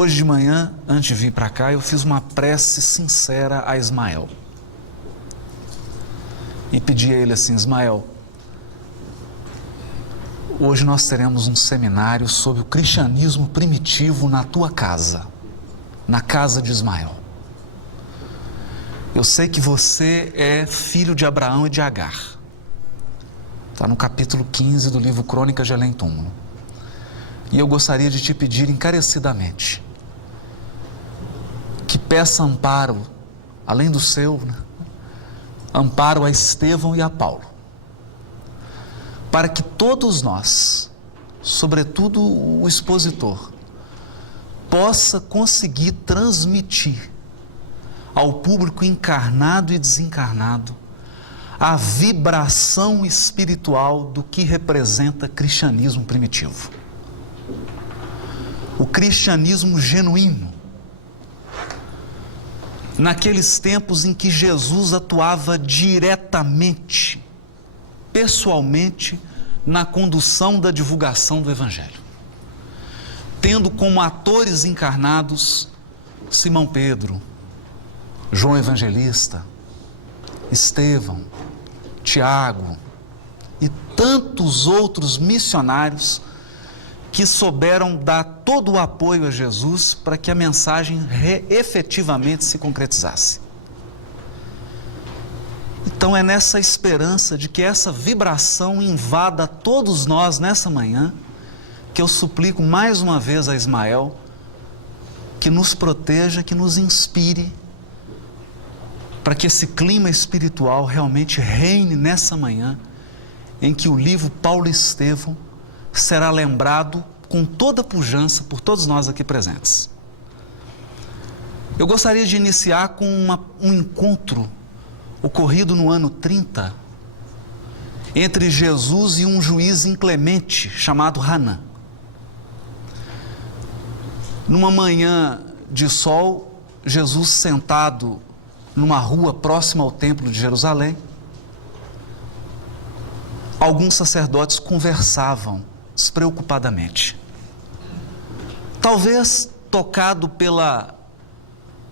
Hoje de manhã, antes de vir para cá, eu fiz uma prece sincera a Ismael. E pedi a ele assim: Ismael, hoje nós teremos um seminário sobre o cristianismo primitivo na tua casa, na casa de Ismael. Eu sei que você é filho de Abraão e de Agar. Está no capítulo 15 do livro Crônicas de Além-Túmulo. E eu gostaria de te pedir encarecidamente que peça amparo, além do seu, né? Amparo a Estevão e a Paulo, para que todos nós, sobretudo o expositor, possa conseguir transmitir ao público encarnado e desencarnado a vibração espiritual do que representa cristianismo primitivo. O cristianismo genuíno, naqueles tempos em que Jesus atuava diretamente, pessoalmente, na condução da divulgação do Evangelho, tendo como atores encarnados Simão Pedro, João Evangelista, Estevão, Tiago e tantos outros missionários que souberam dar todo o apoio a Jesus para que a mensagem efetivamente se concretizasse. Então é nessa esperança de que essa vibração invada todos nós nessa manhã que eu suplico mais uma vez a Ismael que nos proteja, que nos inspire, para que esse clima espiritual realmente reine nessa manhã em que o livro Paulo e Estevão será lembrado com toda pujança por todos nós aqui presentes. Eu gostaria de iniciar com um encontro ocorrido no ano 30 entre Jesus e um juiz inclemente chamado Hanã. Numa manhã de sol, Jesus sentado numa rua próxima ao templo de Jerusalém, alguns sacerdotes conversavam despreocupadamente. Talvez tocado pela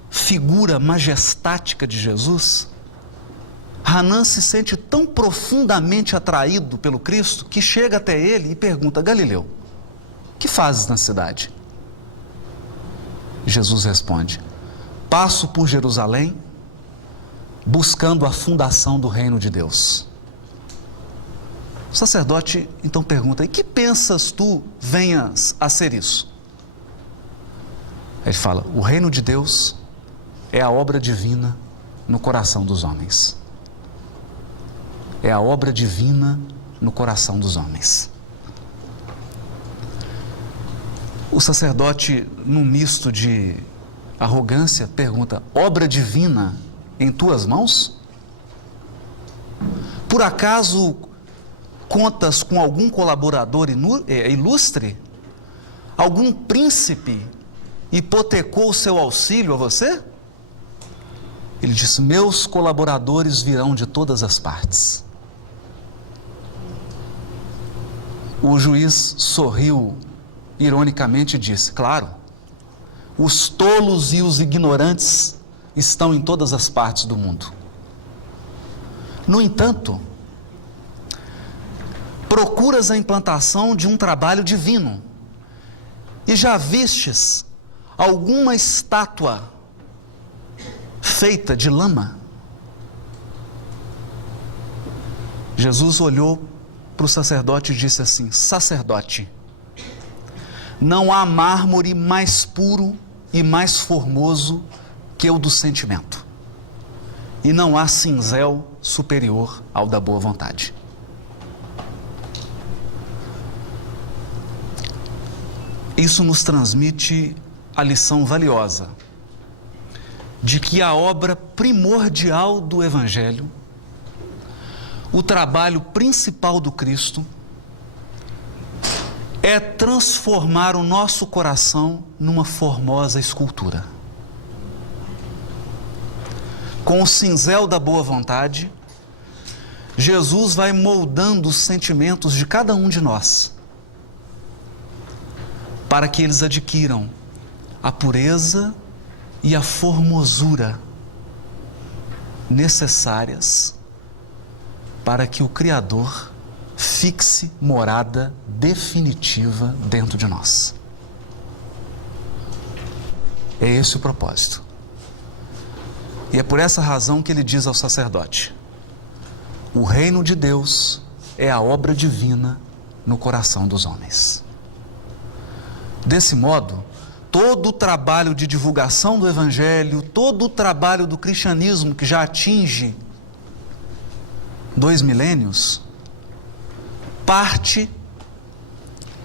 figura majestática de Jesus, Hanã se sente tão profundamente atraído pelo Cristo que chega até ele e pergunta: Galileu, que fazes na cidade? Jesus responde: passo por Jerusalém buscando a fundação do reino de Deus. O sacerdote então pergunta: e que pensas tu venhas a ser isso? Ele fala: o reino de Deus é a obra divina no coração dos homens. É a obra divina no coração dos homens. O sacerdote, num misto de arrogância, pergunta: obra divina em tuas mãos? Por acaso contas com algum colaborador ilustre? Algum príncipe hipotecou o seu auxílio a você? Ele disse: meus colaboradores virão de todas as partes. O juiz sorriu ironicamente e disse: claro, os tolos e os ignorantes estão em todas as partes do mundo. No entanto, procuras a implantação de um trabalho divino, e já vistes alguma estátua feita de lama? Jesus olhou para o sacerdote e disse assim: sacerdote, não há mármore mais puro e mais formoso que o do sentimento, e não há cinzel superior ao da boa vontade. Isso nos transmite a lição valiosa de que a obra primordial do Evangelho, o trabalho principal do Cristo, é transformar o nosso coração numa formosa escultura. Com o cinzel da boa vontade, Jesus vai moldando os sentimentos de cada um de nós, para que eles adquiram a pureza e a formosura necessárias para que o Criador fixe morada definitiva dentro de nós. É esse o propósito. E é por essa razão que ele diz ao sacerdote: o reino de Deus é a obra divina no coração dos homens. Desse modo, todo o trabalho de divulgação do Evangelho, todo o trabalho do cristianismo que já atinge 2 milênios, parte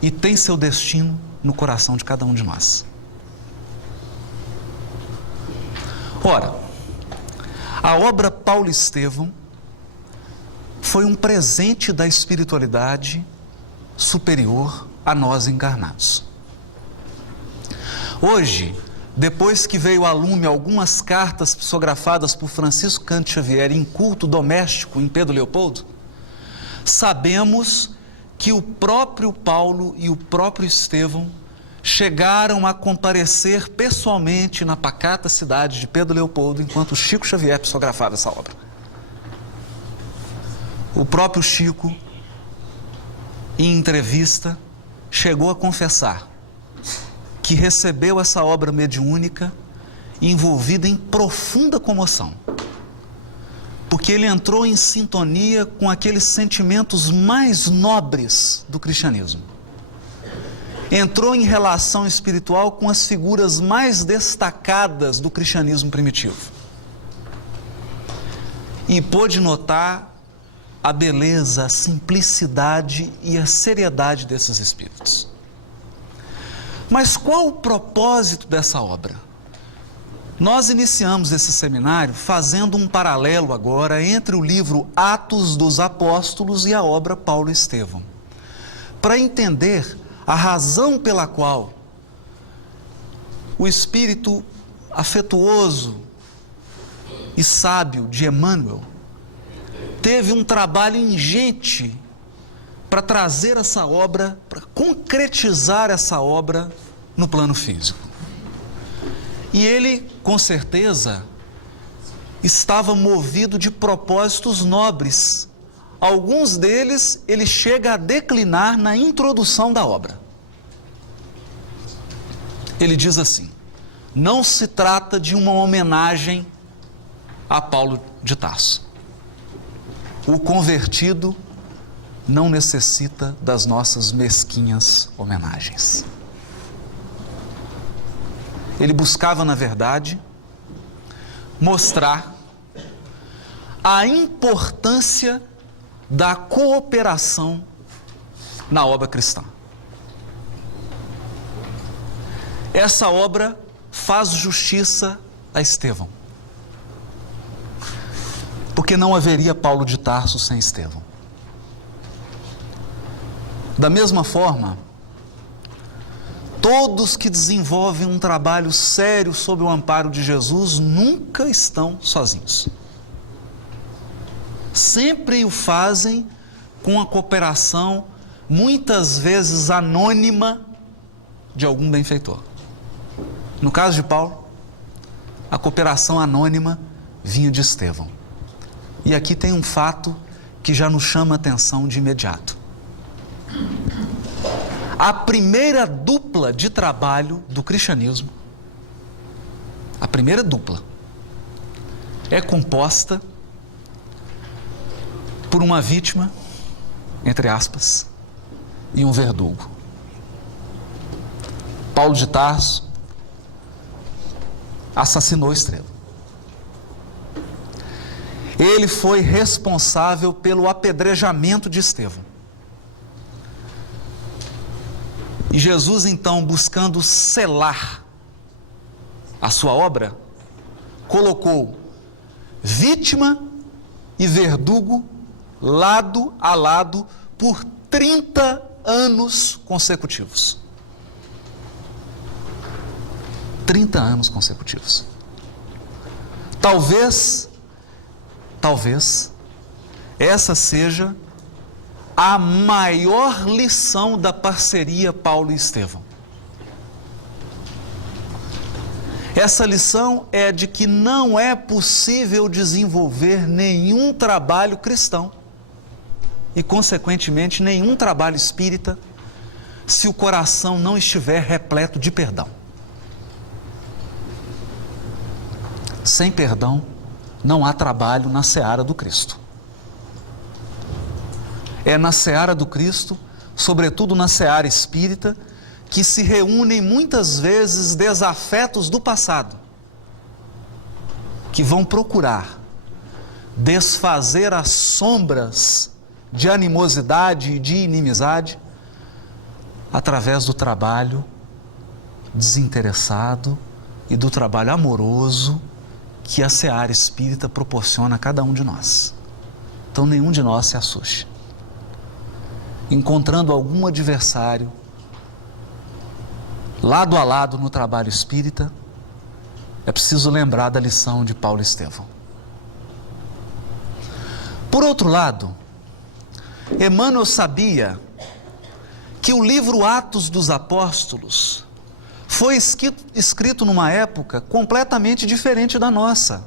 e tem seu destino no coração de cada um de nós. Ora, a obra Paulo Estevão foi um presente da espiritualidade superior a nós encarnados. Hoje, depois que veio a lume algumas cartas psicografadas por Francisco Cândido Xavier em culto doméstico em Pedro Leopoldo, sabemos que o próprio Paulo e o próprio Estevão chegaram a comparecer pessoalmente na pacata cidade de Pedro Leopoldo enquanto Chico Xavier psicografava essa obra. O próprio Chico, em entrevista, chegou a confessar que recebeu essa obra mediúnica envolvida em profunda comoção, porque ele entrou em sintonia com aqueles sentimentos mais nobres do cristianismo. Entrou em relação espiritual com as figuras mais destacadas do cristianismo primitivo. E pôde notar a beleza, a simplicidade e a seriedade desses espíritos. Mas qual o propósito dessa obra? Nós iniciamos esse seminário fazendo um paralelo agora entre o livro Atos dos Apóstolos e a obra Paulo e Estevão, para entender a razão pela qual o espírito afetuoso e sábio de Emmanuel teve um trabalho ingente para trazer essa obra, para concretizar essa obra no plano físico. E ele, com certeza, estava movido de propósitos nobres. Alguns deles ele chega a declinar na introdução da obra. Ele diz assim: não se trata de uma homenagem a Paulo de Tarso. O convertido não necessita das nossas mesquinhas homenagens. Ele buscava, na verdade, mostrar a importância da cooperação na obra cristã. Essa obra faz justiça a Estevão, porque não haveria Paulo de Tarso sem Estevão. Da mesma forma, todos que desenvolvem um trabalho sério sob o amparo de Jesus nunca estão sozinhos. Sempre o fazem com a cooperação, muitas vezes anônima, de algum benfeitor. No caso de Paulo, a cooperação anônima vinha de Estevão. E aqui tem um fato que já nos chama a atenção de imediato. A primeira dupla de trabalho do cristianismo, a primeira dupla, é composta por uma vítima, entre aspas, e um verdugo. Paulo de Tarso assassinou Estevão. Ele foi responsável pelo apedrejamento de Estevão. E Jesus, então, buscando selar a sua obra, colocou vítima e verdugo lado a lado por 30 anos consecutivos. 30 anos consecutivos. Talvez, essa seja a maior lição da parceria Paulo e Estevão. Essa lição é de que não é possível desenvolver nenhum trabalho cristão e, consequentemente, nenhum trabalho espírita se o coração não estiver repleto de perdão. Sem perdão, não há trabalho na seara do Cristo. É na seara do Cristo, sobretudo na seara espírita, que se reúnem muitas vezes desafetos do passado, que vão procurar desfazer as sombras de animosidade e de inimizade através do trabalho desinteressado e do trabalho amoroso que a seara espírita proporciona a cada um de nós. Então nenhum de nós se assuste. Encontrando algum adversário lado a lado no trabalho espírita, é preciso lembrar da lição de Paulo Estevão. Por outro lado, Emmanuel sabia que o livro Atos dos Apóstolos foi escrito numa época completamente diferente da nossa.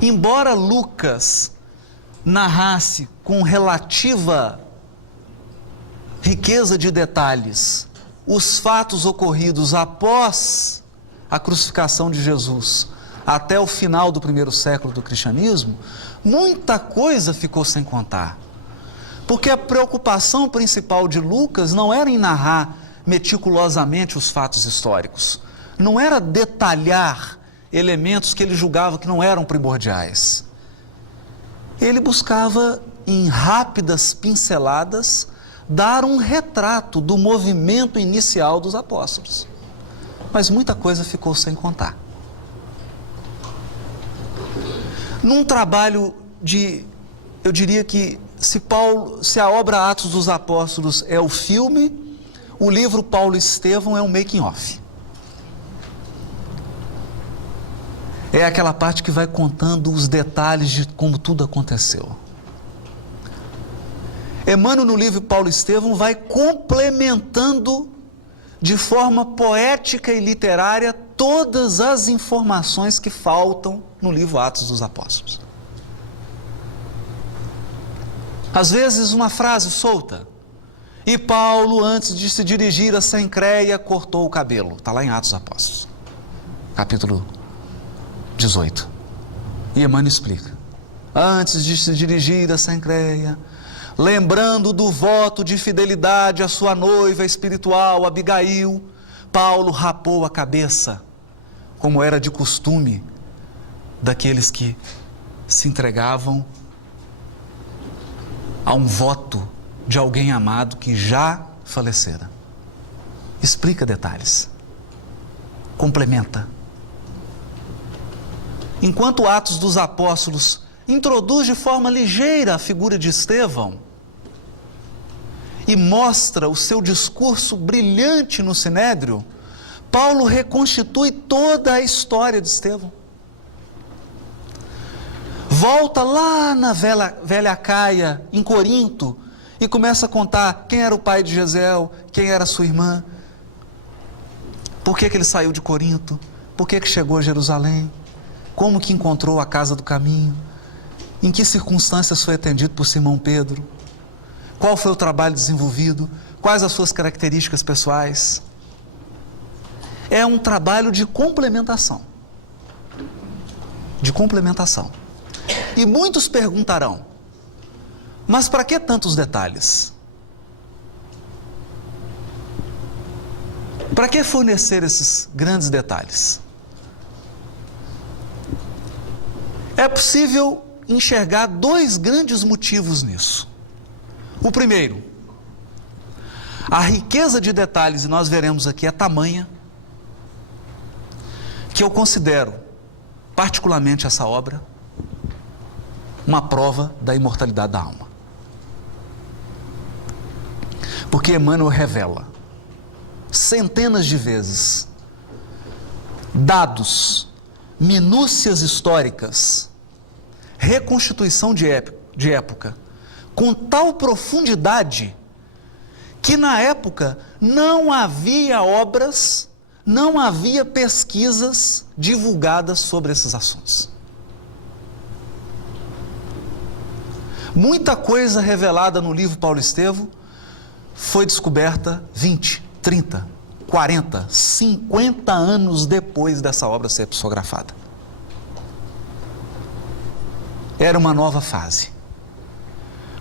Embora Lucas narrasse com relativa riqueza de detalhes os fatos ocorridos após a crucificação de Jesus até o final do primeiro século do cristianismo, muita coisa ficou sem contar. Porque a preocupação principal de Lucas não era em narrar meticulosamente os fatos históricos, não era detalhar elementos que ele julgava que não eram primordiais. Ele buscava, em rápidas pinceladas, dar um retrato do movimento inicial dos apóstolos. Mas muita coisa ficou sem contar. Num trabalho eu diria que se a obra Atos dos Apóstolos é o filme, o livro Paulo Estevão é um making-off. É aquela parte que vai contando os detalhes de como tudo aconteceu. Emmanuel, no livro Paulo Estevão, vai complementando de forma poética e literária todas as informações que faltam no livro Atos dos Apóstolos. Às vezes uma frase solta. E Paulo, antes de se dirigir a Cencreia, cortou o cabelo. Está lá em Atos dos Apóstolos, capítulo 18. E Emmanuel explica. Antes de se dirigir a Cencreia, lembrando do voto de fidelidade à sua noiva espiritual, Abigail, Paulo rapou a cabeça, como era de costume daqueles que se entregavam a um voto de alguém amado que já falecera. Explica detalhes, complementa. Enquanto Atos dos Apóstolos introduz de forma ligeira a figura de Estevão e mostra o seu discurso brilhante no Sinédrio, Paulo reconstitui toda a história de Estevão. Volta lá na velha Caia, em Corinto, e começa a contar quem era o pai de Jezeel, quem era sua irmã, por que ele saiu de Corinto, por que chegou a Jerusalém, como que encontrou a casa do caminho, em que circunstâncias foi atendido por Simão Pedro, qual foi o trabalho desenvolvido, quais as suas características pessoais. É um trabalho de complementação. De complementação. E muitos perguntarão, mas para que tantos detalhes? Para que fornecer esses grandes detalhes? É possível enxergar dois grandes motivos nisso. O primeiro, a riqueza de detalhes, e nós veremos aqui, é tamanha, que eu considero, particularmente essa obra, uma prova da imortalidade da alma. Porque Emmanuel revela, centenas de vezes, dados, minúcias históricas, reconstituição de época, com tal profundidade, que na época não havia obras, não havia pesquisas divulgadas sobre esses assuntos. Muita coisa revelada no livro Paulo Estevão foi descoberta 20, 30, 40, 50 anos depois dessa obra ser psicografada. Era uma nova fase.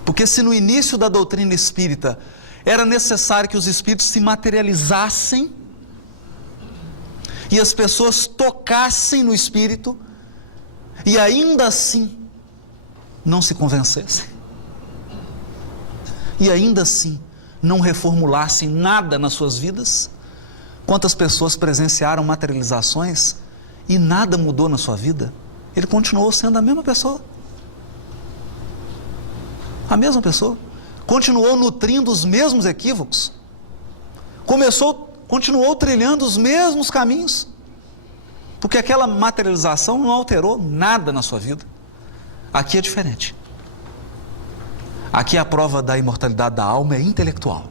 Porque se no início da doutrina espírita era necessário que os espíritos se materializassem e as pessoas tocassem no espírito e ainda assim não se convencessem, e ainda assim não reformulassem nada nas suas vidas, quantas pessoas presenciaram materializações e nada mudou na sua vida? Ele continuou sendo a mesma pessoa. A mesma pessoa. Continuou nutrindo os mesmos equívocos. Continuou trilhando os mesmos caminhos. Porque aquela materialização não alterou nada na sua vida. Aqui é diferente. Aqui a prova da imortalidade da alma é intelectual.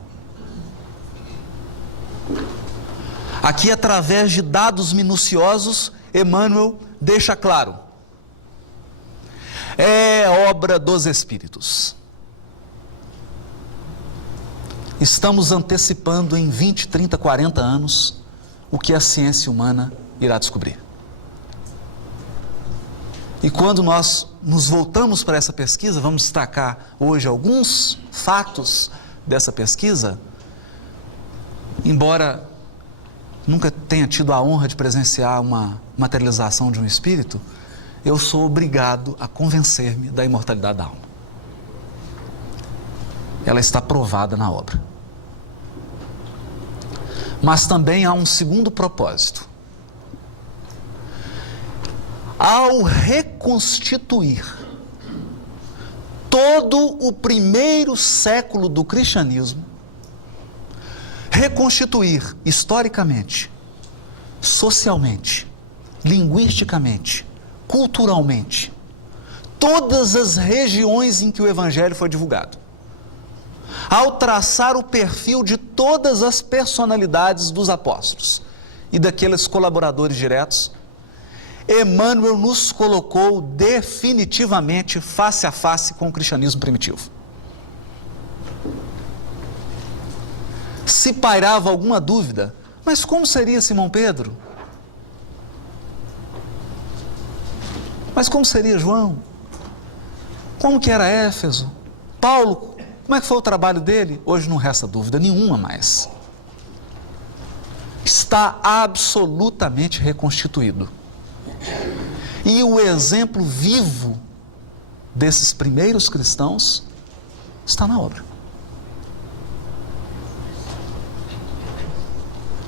Aqui, através de dados minuciosos, Emmanuel deixa claro: é obra dos espíritos. Estamos antecipando em 20, 30, 40 anos o que a ciência humana irá descobrir. E quando nós nos voltamos para essa pesquisa, vamos destacar hoje alguns fatos dessa pesquisa. Embora nunca tenha tido a honra de presenciar uma materialização de um espírito, eu sou obrigado a convencer-me da imortalidade da alma. Ela está provada na obra. Mas também há um segundo propósito. Ao reconstituir todo o primeiro século do cristianismo, reconstituir historicamente, socialmente, linguisticamente, culturalmente, todas as regiões em que o Evangelho foi divulgado, ao traçar o perfil de todas as personalidades dos apóstolos e daqueles colaboradores diretos, Emmanuel nos colocou definitivamente face a face com o cristianismo primitivo. Se pairava alguma dúvida, mas como seria Simão Pedro? Mas como seria João? Como que era Éfeso? Paulo, como é que foi o trabalho dele? Hoje não resta dúvida nenhuma mais. Está absolutamente reconstituído. E o exemplo vivo desses primeiros cristãos está na obra.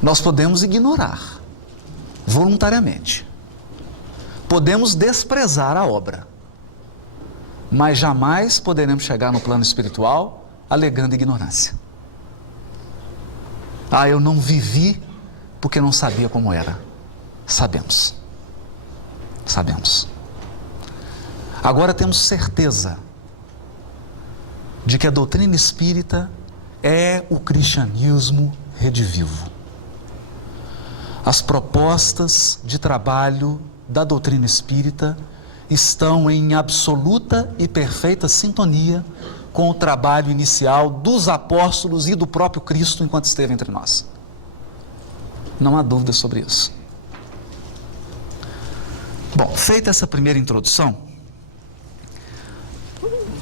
Nós podemos ignorar voluntariamente, podemos desprezar a obra, mas jamais poderemos chegar no plano espiritual alegando ignorância. Ah, eu não vivi porque não sabia como era. Sabemos. Agora temos certeza de que a doutrina espírita é o cristianismo redivivo. As propostas de trabalho da doutrina espírita estão em absoluta e perfeita sintonia com o trabalho inicial dos apóstolos e do próprio Cristo enquanto esteve entre nós. Não há dúvida sobre isso. Bom, feita essa primeira introdução,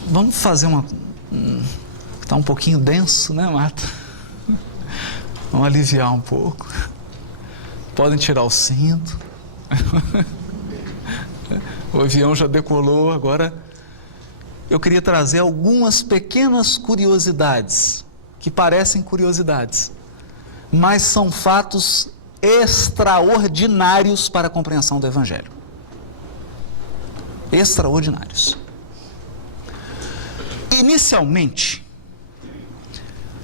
vamos fazer está um pouquinho denso, né, Marta? Vamos aliviar um pouco. Podem tirar o cinto. O avião já decolou, agora eu queria trazer algumas pequenas curiosidades, que parecem curiosidades, mas são fatos extraordinários para a compreensão do Evangelho. Extraordinários. Inicialmente,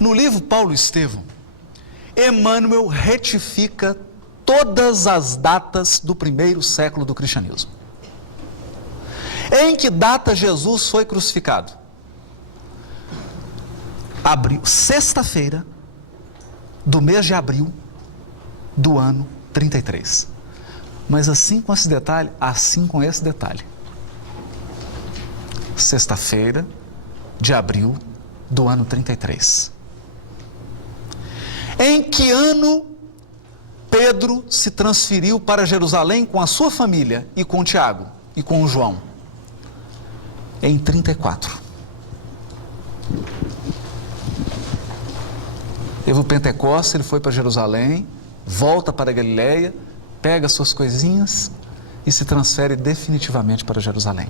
no livro Paulo Estevão, Emmanuel retifica todas as datas do primeiro século do cristianismo. Em que data Jesus foi crucificado? Sexta-feira do mês de abril do ano 33. Mas assim com esse detalhe, assim com esse detalhe. Sexta-feira de abril do ano 33. Em que ano Pedro se transferiu para Jerusalém com a sua família e com Tiago e com o João? Em 34. Teve o Pentecostes, ele foi para Jerusalém, volta para Galileia, pega suas coisinhas e se transfere definitivamente para Jerusalém.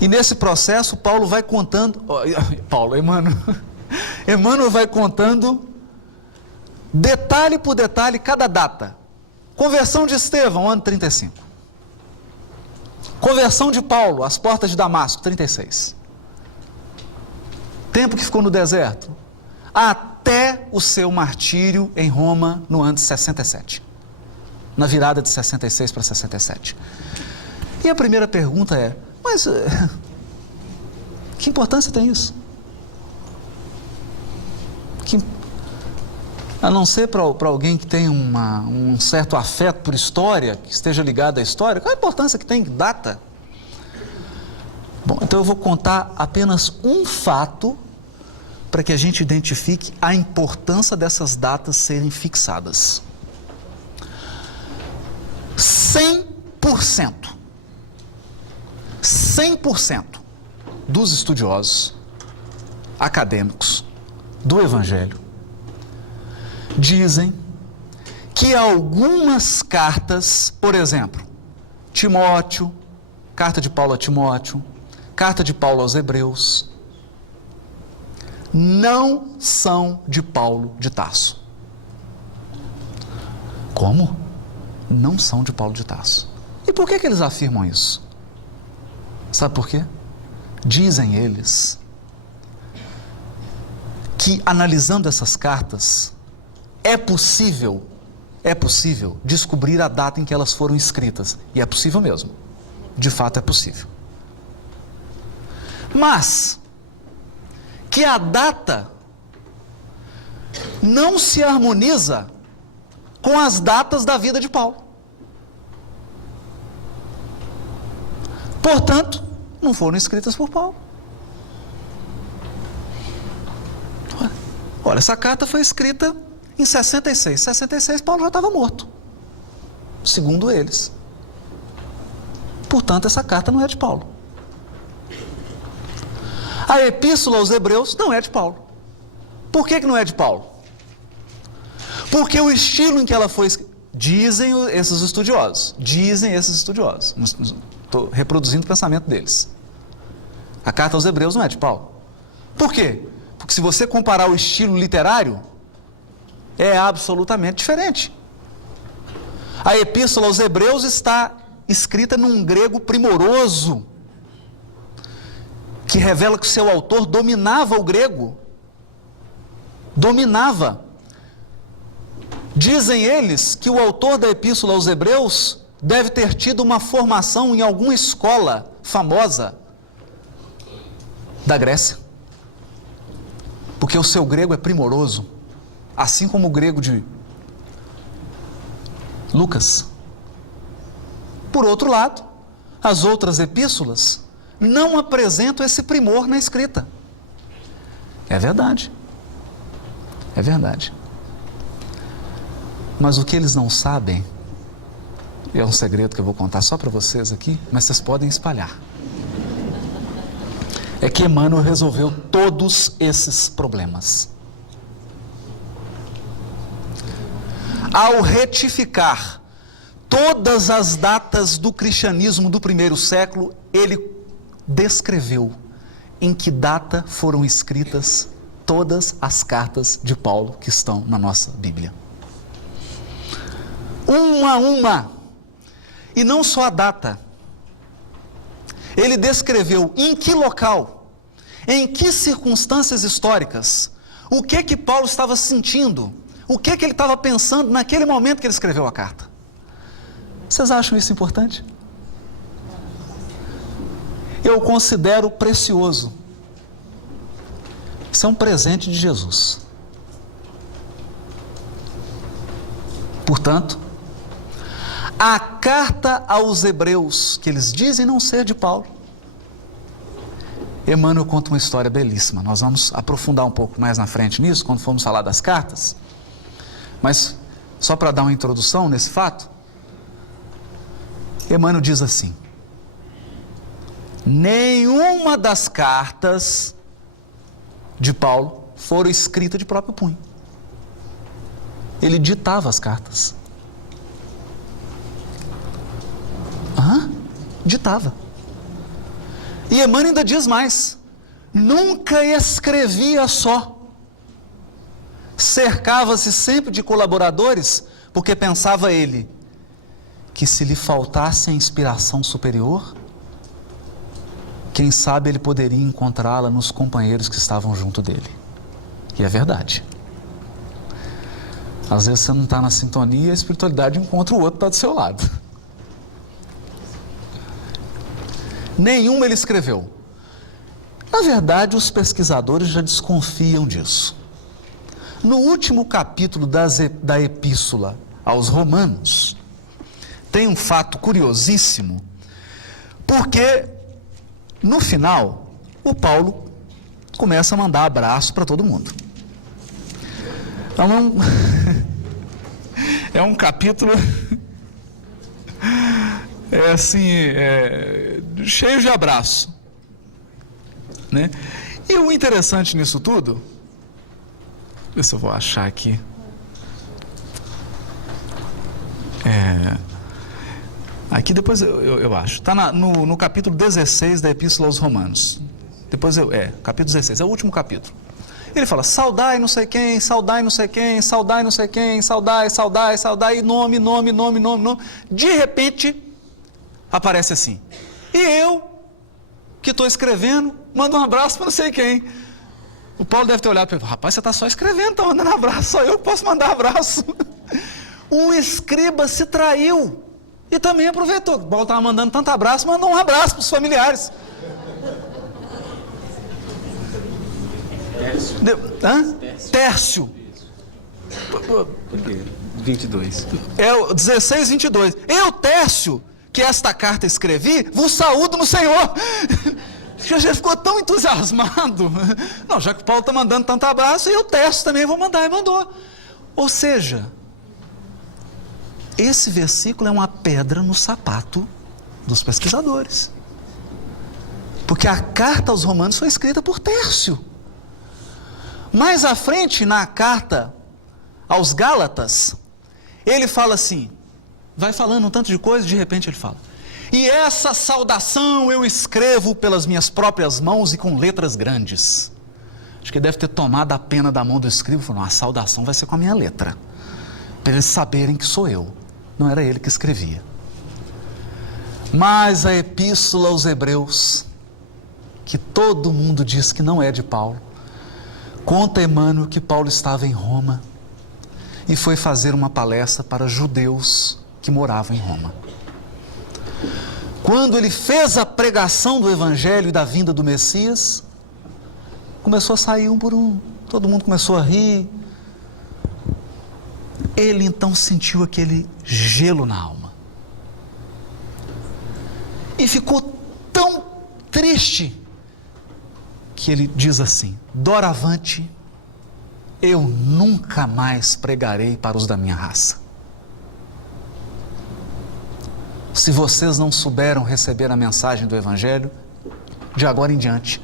E nesse processo, Paulo vai contando, Emmanuel vai contando detalhe por detalhe cada data. Conversão de Estevão, ano 35. Conversão de Paulo, às portas de Damasco, 36. Tempo que ficou no deserto, até o seu martírio em Roma no ano de 67. Na virada de 66 para 67. E a primeira pergunta é, mas que importância tem isso? A não ser para alguém que tem um certo afeto por história, que esteja ligado à história, qual a importância que tem data? Bom, então eu vou contar apenas um fato para que a gente identifique a importância dessas datas serem fixadas. 100% dos estudiosos acadêmicos do Evangelho dizem que algumas cartas, por exemplo, Timóteo, carta de Paulo a Timóteo, carta de Paulo aos Hebreus, não são de Paulo de Tarso. Como? Não são de Paulo de Tarso. E por que eles afirmam isso? Sabe por quê? Dizem eles que, analisando essas cartas, é possível descobrir a data em que elas foram escritas. E é possível mesmo. De fato é possível. Mas que a data não se harmoniza com as datas da vida de Paulo. Portanto, não foram escritas por Paulo. Olha, essa carta foi escrita em 66. 66, Paulo já estava morto, segundo eles. Portanto, essa carta não é de Paulo. A epístola aos Hebreus não é de Paulo. Por que não é de Paulo? Porque o estilo em que ela foi escrita, dizem esses estudiosos, estou reproduzindo o pensamento deles. A carta aos Hebreus não é de Paulo. Por quê? Porque se você comparar o estilo literário, é absolutamente diferente. A epístola aos Hebreus está escrita num grego primoroso, que revela que o seu autor dominava o grego. Dominava. Dizem eles que o autor da epístola aos Hebreus deve ter tido uma formação em alguma escola famosa da Grécia. Porque o seu grego é primoroso, assim como o grego de Lucas. Por outro lado, as outras epístolas não apresentam esse primor na escrita. É verdade. É verdade. Mas o que eles não sabem, é um segredo que eu vou contar só para vocês aqui, mas vocês podem espalhar. É que Emmanuel resolveu todos esses problemas. Ao retificar todas as datas do cristianismo do primeiro século, ele descreveu em que data foram escritas todas as cartas de Paulo que estão na nossa Bíblia. Uma a uma. E não só a data. Ele descreveu em que local, em que circunstâncias históricas, o que Paulo estava sentindo, o que ele estava pensando naquele momento que ele escreveu a carta. Vocês acham isso importante? Eu considero precioso. Isso é um presente de Jesus. Portanto, a carta aos Hebreus, que eles dizem não ser de Paulo, Emmanuel conta uma história belíssima. Nós vamos aprofundar um pouco mais na frente nisso, quando formos falar das cartas. Mas, só para dar uma introdução nesse fato, Emmanuel diz assim: nenhuma das cartas de Paulo foram escritas de próprio punho. Ele ditava as cartas. Ditava. E Emmanuel ainda diz mais: nunca escrevia só. Cercava-se sempre de colaboradores, porque pensava ele que se lhe faltasse a inspiração superior, quem sabe ele poderia encontrá-la nos companheiros que estavam junto dele. E é verdade. Às vezes você não está na sintonia, a espiritualidade encontra o outro que está do seu lado. Nenhuma ele escreveu. Na verdade, os pesquisadores já desconfiam disso. No último capítulo da Epístola aos Romanos, tem um fato curiosíssimo, porque no final, o Paulo começa a mandar abraço para todo mundo. Então, é um capítulo cheio de abraço, né? E o interessante nisso tudo, ver se eu vou achar aqui, aqui depois eu acho, está no capítulo 16 da Epístola aos Romanos, capítulo 16, é o último capítulo. Ele fala: saudai não sei quem, saudai não sei quem, saudai não sei quem, saudai, saudai, saudai, nome. De repente, aparece assim: e eu, que estou escrevendo, mando um abraço para não sei quem. O Paulo deve ter olhado para ele: rapaz, você está só escrevendo, está mandando abraço, só eu que posso mandar abraço. O escriba se traiu e também aproveitou. O Paulo estava mandando tanto abraço, mandou um abraço para os familiares. Tércio. 22. É o 16, 22. Eu, Tércio, que esta carta escrevi, vos saúdo no Senhor. Já ficou tão entusiasmado. Não, já que o Paulo está mandando tanto abraço, eu, Tércio, também vou mandar. E mandou. Ou seja, esse versículo é uma pedra no sapato dos pesquisadores. Porque a carta aos Romanos foi escrita por Tércio. Mais à frente, na carta aos Gálatas, ele fala assim, vai falando um tanto de coisa, de repente ele fala: e essa saudação eu escrevo pelas minhas próprias mãos e com letras grandes. Acho que ele deve ter tomado a pena da mão do escriba e falou: a saudação vai ser com a minha letra, para eles saberem que sou eu, não era ele que escrevia. Mas a Epístola aos Hebreus, que todo mundo diz que não é de Paulo, conta Emmanuel que Paulo estava em Roma e foi fazer uma palestra para judeus que moravam em Roma. Quando ele fez a pregação do Evangelho e da vinda do Messias, começou a sair um por um, todo mundo começou a rir. Ele então sentiu aquele gelo na alma e ficou tão triste que ele diz assim: doravante eu nunca mais pregarei para os da minha raça. Se vocês não souberam receber a mensagem do Evangelho, de agora em diante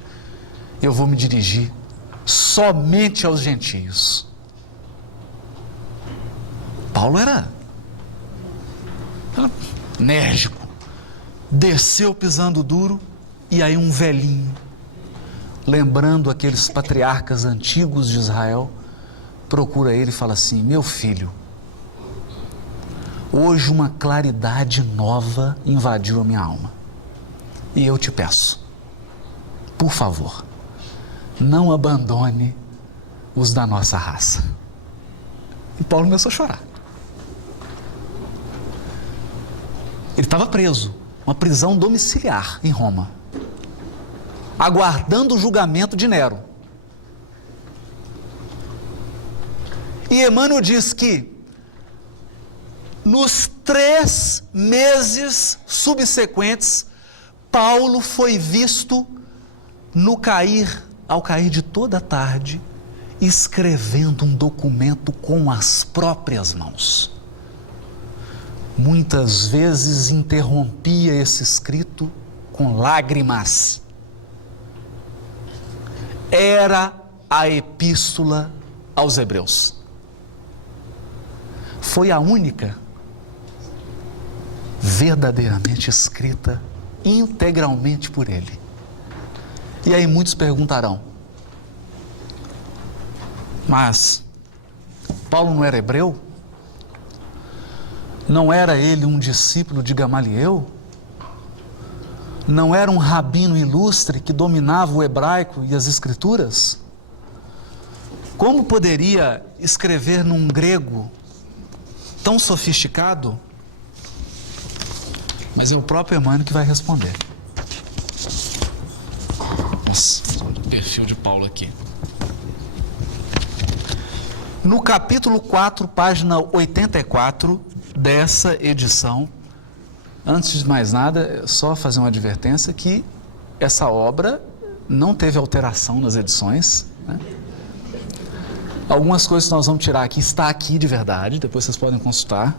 eu vou me dirigir somente aos gentios. Paulo era enérgico, desceu pisando duro, e aí um velhinho, lembrando aqueles patriarcas antigos de Israel, procura ele e fala assim: meu filho, hoje uma claridade nova invadiu a minha alma, e eu te peço, por favor, não abandone os da nossa raça. E Paulo começou a chorar. Ele estava preso, uma prisão domiciliar em Roma, aguardando o julgamento de Nero. E Emmanuel diz que Nos 3 meses subsequentes, Paulo foi visto ao cair de toda a tarde, escrevendo um documento com as próprias mãos. Muitas vezes interrompia esse escrito com lágrimas. Era a epístola aos Hebreus. Foi a única verdadeiramente escrita integralmente por ele. E aí muitos perguntarão: mas Paulo não era hebreu? Não era ele um discípulo de Gamaliel? Não era um rabino ilustre que dominava o hebraico e as escrituras? Como poderia escrever num grego tão sofisticado? Mas é o próprio Emmanuel que vai responder. Nossa, o perfil de Paulo aqui. No capítulo 4, página 84 dessa edição, antes de mais nada, é só fazer uma advertência que essa obra não teve alteração nas edições, né? Algumas coisas que nós vamos tirar aqui, está aqui de verdade, depois vocês podem consultar.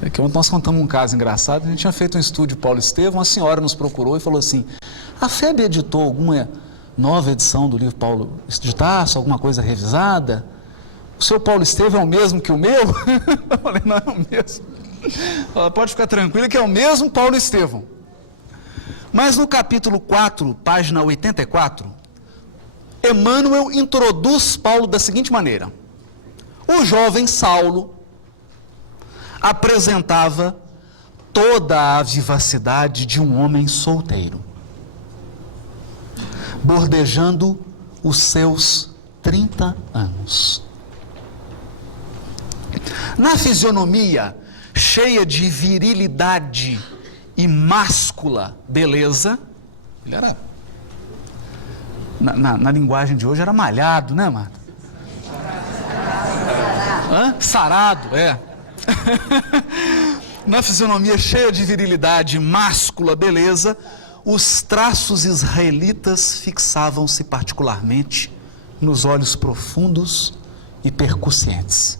É que ontem nós contamos um caso engraçado. A gente tinha feito um estudo de Paulo Estevão, uma senhora nos procurou e falou assim: a FEB editou alguma nova edição do livro Paulo de Tarso, alguma coisa revisada? O seu Paulo Estevão é o mesmo que o meu? Eu falei: não, é o mesmo. Ela pode ficar tranquila que é o mesmo Paulo Estevão. Mas no capítulo 4, página 84, Emmanuel introduz Paulo da seguinte maneira: o jovem Saulo apresentava toda a vivacidade de um homem solteiro, bordejando os seus 30 anos. Na fisionomia cheia de virilidade e máscula beleza, ele era, na linguagem de hoje, era malhado, né, Marta? Sarado, é. Na fisionomia cheia de virilidade, máscula, beleza, os traços israelitas fixavam-se particularmente nos olhos profundos e percussientes,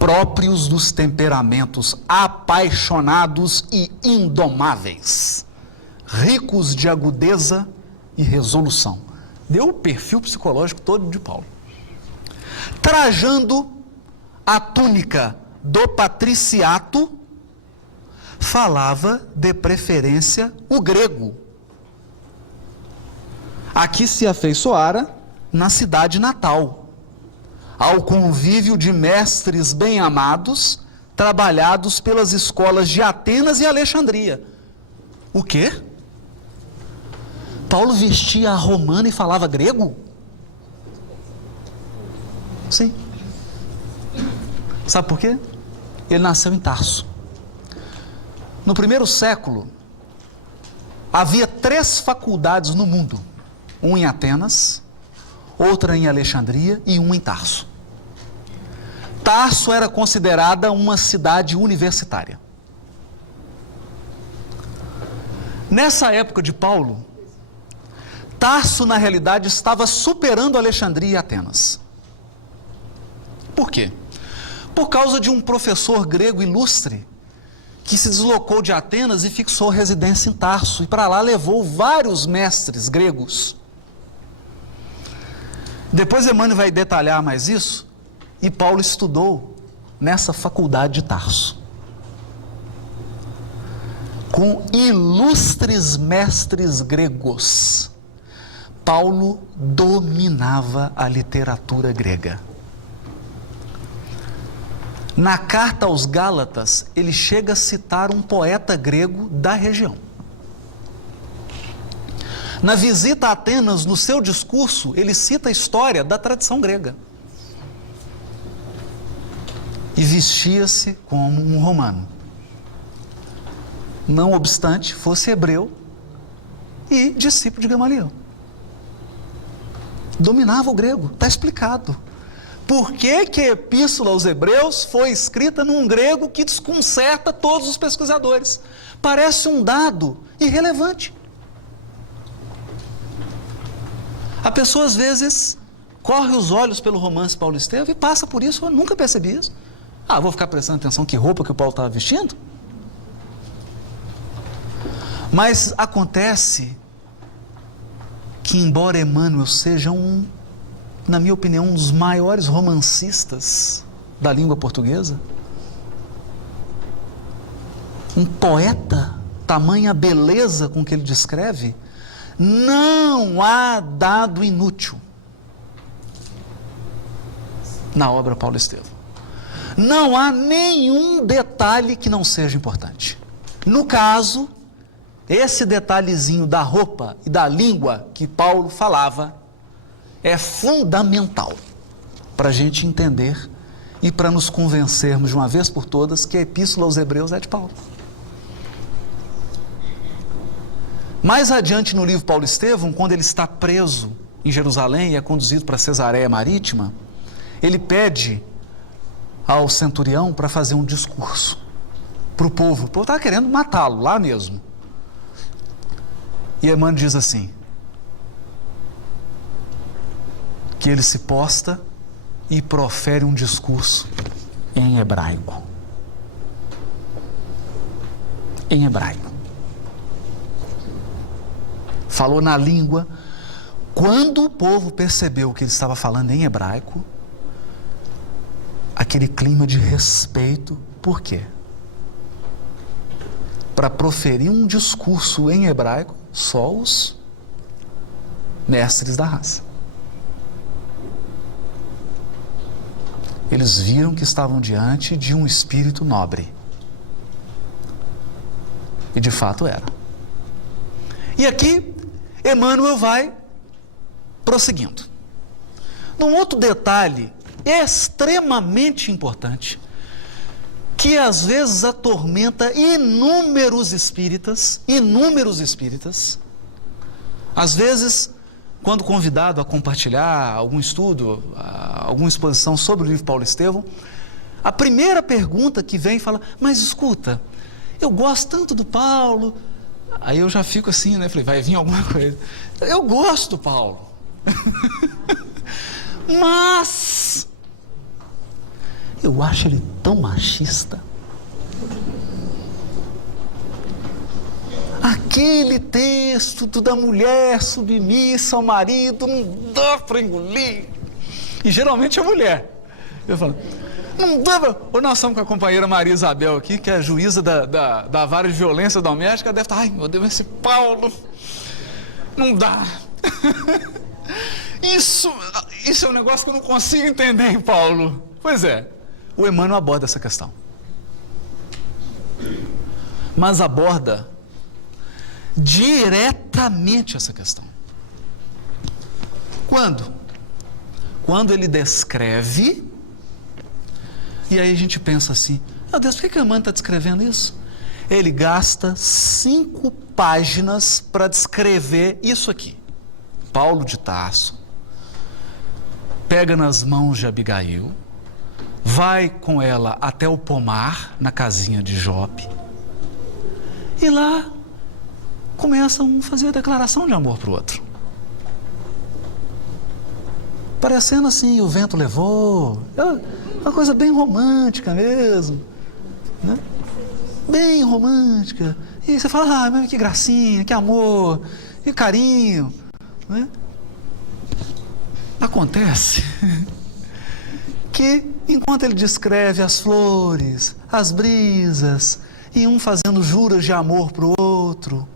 próprios dos temperamentos apaixonados e indomáveis, ricos de agudeza e resolução. Deu o perfil psicológico todo de Paulo. Trajando a túnica do patriciato, falava de preferência o grego. Aqui se afeiçoara na cidade natal, ao convívio de mestres bem-amados, trabalhados pelas escolas de Atenas e Alexandria. O quê? Paulo vestia a romana e falava grego? Sim. Sabe por quê? Ele nasceu em Tarso. No primeiro século, havia 3 faculdades no mundo: um em Atenas, outra em Alexandria e um em Tarso. Tarso era considerada uma cidade universitária. Nessa época de Paulo, Tarso, na realidade, estava superando Alexandria e Atenas. Por quê? Por causa de um professor grego ilustre que se deslocou de Atenas e fixou residência em Tarso, e para lá levou vários mestres gregos. Depois Emmanuel vai detalhar mais isso, e Paulo estudou nessa faculdade de Tarso, com ilustres mestres gregos. Paulo dominava a literatura grega. Na carta aos Gálatas, ele chega a citar um poeta grego da região. Na visita a Atenas, no seu discurso, ele cita a história da tradição grega. E vestia-se como um romano. Não obstante, fosse hebreu e discípulo de Gamaliel. Dominava o grego, está explicado. Por que que a Epístola aos Hebreus foi escrita num grego que desconcerta todos os pesquisadores? Parece um dado irrelevante. A pessoa às vezes corre os olhos pelo romance Paulo Estevão e passa por isso. Eu nunca percebi isso. Vou ficar prestando atenção que roupa que o Paulo estava vestindo? Mas acontece que, embora Emmanuel seja na minha opinião, um dos maiores romancistas da língua portuguesa, um poeta, tamanha beleza com que ele descreve, não há dado inútil na obra Paulo Estevão. Não há nenhum detalhe que não seja importante. No caso, esse detalhezinho da roupa e da língua que Paulo falava é fundamental para a gente entender e para nos convencermos de uma vez por todas que a Epístola aos Hebreus é de Paulo. Mais adiante no livro Paulo Estevão, quando ele está preso em Jerusalém e é conduzido para Cesareia Marítima, ele pede ao centurião para fazer um discurso para o povo. O povo estava querendo matá-lo lá mesmo. E Emmanuel diz assim, que ele se posta e profere um discurso em hebraico. Em hebraico. Falou na língua. Quando o povo percebeu que ele estava falando em hebraico, aquele clima de respeito. Por quê? Para proferir um discurso em hebraico, só os mestres da raça. Eles viram que estavam diante de um espírito nobre. E de fato era. E aqui, Emmanuel vai prosseguindo. Num outro detalhe extremamente importante, que às vezes atormenta inúmeros espíritas, às vezes, quando convidado a compartilhar algum estudo, alguma exposição sobre o livro Paulo Estevão, a primeira pergunta que vem fala, mas escuta, eu gosto tanto do Paulo, aí eu já fico assim, né, falei, vai vir alguma coisa, eu gosto do Paulo, mas eu acho ele tão machista. Aquele texto da mulher submissa ao marido, não dá para engolir. E geralmente é mulher. Eu falo, não dá para... Ou nós estamos com a companheira Maria Isabel aqui, que é a juíza da vara de violência doméstica, deve estar, ai meu Deus, esse Paulo, não dá. Isso é um negócio que eu não consigo entender em Paulo. Pois é, o Emmanuel aborda essa questão. Mas aborda diretamente essa questão. Quando? Quando ele descreve, e aí a gente pensa assim, meu Deus, por que o Emmanuel está descrevendo isso? Ele gasta 5 páginas para descrever isso aqui. Paulo de Tarso pega nas mãos de Abigail, vai com ela até o pomar, na casinha de Jope, e lá começam a fazer a declaração de amor para o outro. Parecendo assim, o vento levou, uma coisa bem romântica mesmo, né? Bem romântica. E você fala, mas que gracinha, que amor, que carinho, né? Acontece que, enquanto ele descreve as flores, as brisas, e um fazendo juras de amor para o outro,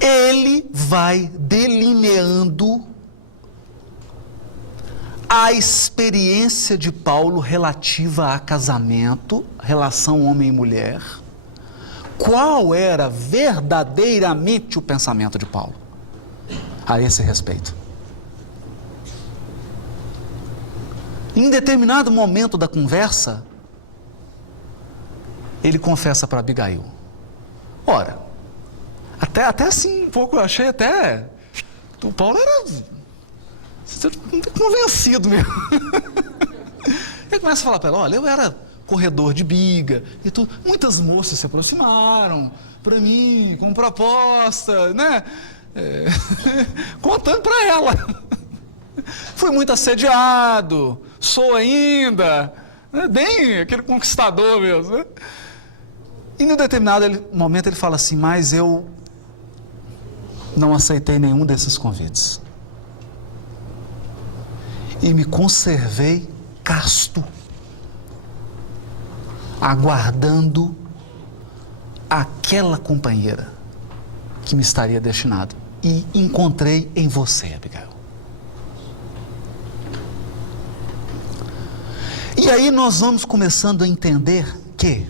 ele vai delineando a experiência de Paulo relativa a casamento, relação homem e mulher. Qual era verdadeiramente o pensamento de Paulo a esse respeito? Em determinado momento da conversa, ele confessa para Abigail. Ora, até assim, um pouco, eu achei até... O Paulo era Você não está convencido mesmo. Ele começa a falar para ela, olha, eu era corredor de biga e tudo. Muitas moças se aproximaram para mim com proposta, né? Contando para ela. Fui muito assediado, sou ainda, né? Bem aquele conquistador mesmo, né? E em determinado momento ele fala assim, mas eu não aceitei nenhum desses convites. E me conservei casto, aguardando aquela companheira que me estaria destinado. E encontrei em você, Abigail. E aí nós vamos começando a entender que,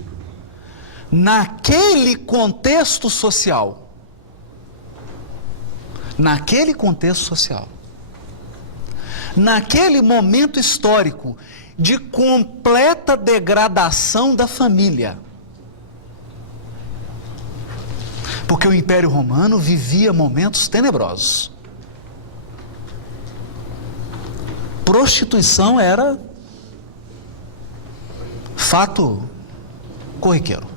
naquele contexto social, naquele momento histórico de completa degradação da família, porque o Império Romano vivia momentos tenebrosos. Prostituição era fato corriqueiro.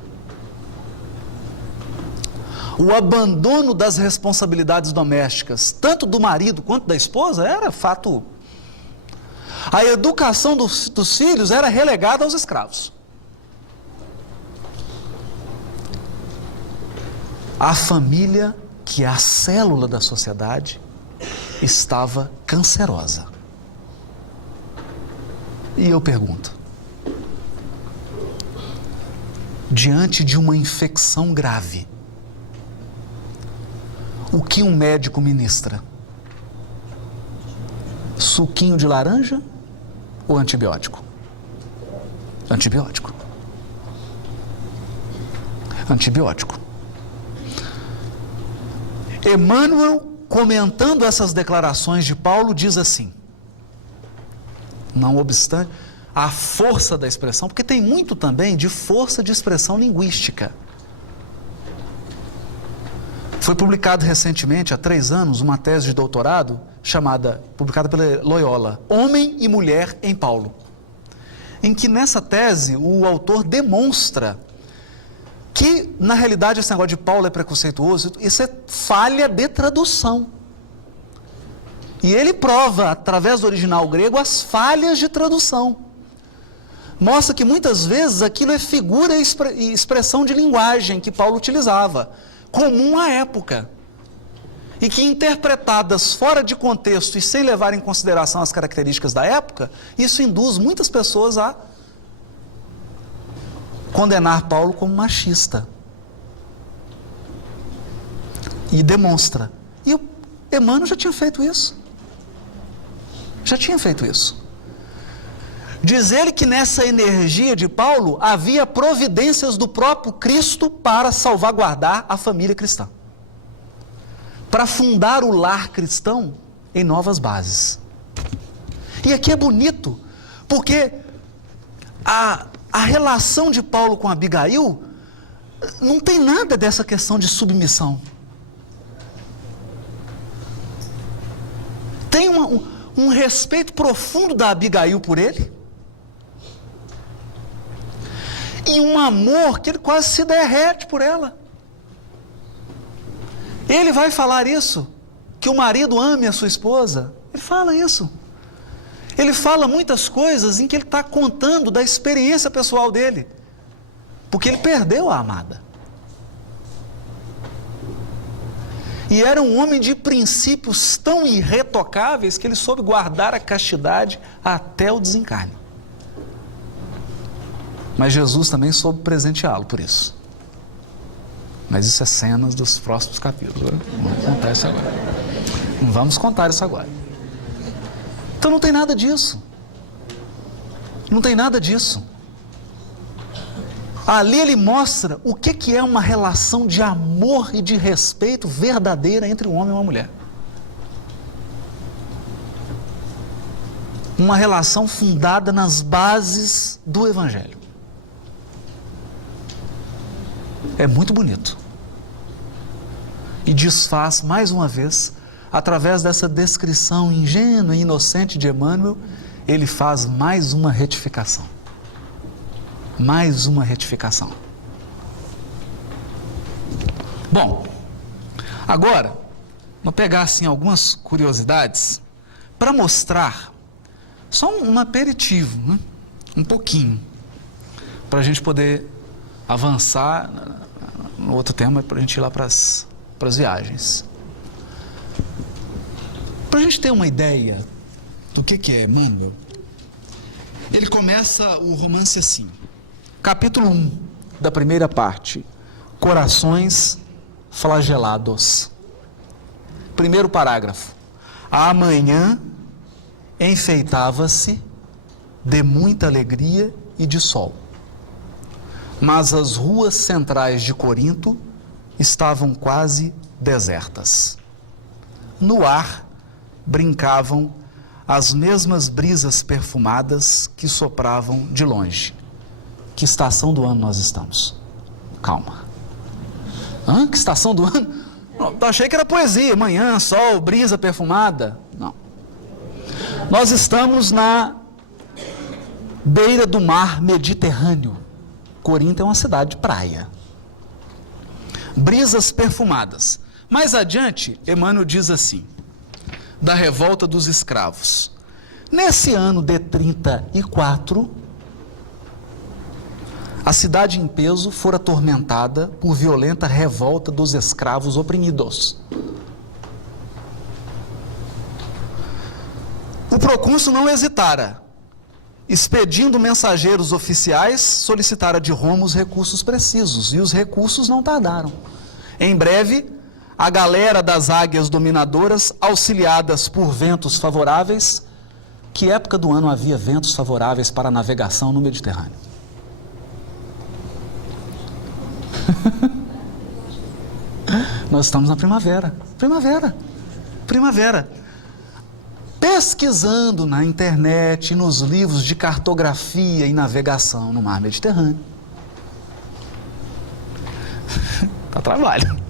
O abandono das responsabilidades domésticas, tanto do marido quanto da esposa, era fato. A educação dos filhos era relegada aos escravos. A família, que é a célula da sociedade, estava cancerosa. E eu pergunto, diante de uma infecção grave, o que um médico ministra? Suquinho de laranja ou antibiótico? Antibiótico. Emmanuel, comentando essas declarações de Paulo, diz assim, não obstante a força da expressão, porque tem muito também de força de expressão linguística. Foi publicado recentemente, há 3 anos, uma tese de doutorado publicada pela Loyola, Homem e Mulher em Paulo, em que nessa tese o autor demonstra que, na realidade, esse negócio de Paulo é preconceituoso, isso é falha de tradução. E ele prova, através do original grego, as falhas de tradução. Mostra que muitas vezes aquilo é figura e expressão de linguagem que Paulo utilizava, comum à época, e que, interpretadas fora de contexto e sem levar em consideração as características da época, isso induz muitas pessoas a condenar Paulo como machista. E demonstra. E o Emmanuel já tinha feito isso. Diz ele que nessa energia de Paulo havia providências do próprio Cristo para salvaguardar a família cristã, para fundar o lar cristão em novas bases. E aqui é bonito, porque a relação de Paulo com Abigail não tem nada dessa questão de submissão. Tem um respeito profundo da Abigail por ele, e um amor que ele quase se derrete por ela. Ele vai falar isso, que o marido ame a sua esposa. Ele fala isso. Ele fala muitas coisas em que ele está contando da experiência pessoal dele, porque ele perdeu a amada. E era um homem de princípios tão irretocáveis que ele soube guardar a castidade até o desencarne. Mas Jesus também soube presenteá-lo por isso. Mas isso é cenas dos próximos capítulos. Vamos contar isso agora. Não vamos contar isso agora. Então não tem nada disso. Ali ele mostra o que é uma relação de amor e de respeito verdadeira entre um homem e uma mulher. Uma relação fundada nas bases do Evangelho. É muito bonito. E desfaz, mais uma vez, através dessa descrição ingênua e inocente de Emmanuel, ele faz mais uma retificação. Mais uma retificação. Bom, agora, vou pegar assim algumas curiosidades para mostrar só um aperitivo, né? Um pouquinho, para a gente poder avançar no outro tema, para a gente ir lá para as viagens. Para a gente ter uma ideia do que é Emmanuel, ele começa o romance assim, capítulo 1 da primeira parte, Corações Flagelados. Primeiro parágrafo: amanhã enfeitava-se de muita alegria e de sol, mas as ruas centrais de Corinto estavam quase desertas. No ar brincavam as mesmas brisas perfumadas que sopravam de longe. Que estação do ano nós estamos? Calma. Hã? Que estação do ano? Não, achei que era poesia. Manhã, sol, brisa perfumada. Não. Nós estamos na beira do mar Mediterrâneo. Corinto é uma cidade de praia. Brisas perfumadas. Mais adiante, Emmanuel diz assim, da revolta dos escravos: nesse ano de 34, a cidade em peso fora atormentada por violenta revolta dos escravos oprimidos. O procônsul não hesitara, expedindo mensageiros oficiais, solicitara de Roma os recursos precisos, e os recursos não tardaram. Em breve, a galera das águias dominadoras, auxiliadas por ventos favoráveis. Que época do ano havia ventos favoráveis para a navegação no Mediterrâneo? Nós estamos na primavera. Primavera. Pesquisando na internet, nos livros de cartografia e navegação no mar Mediterrâneo. Tá trabalho.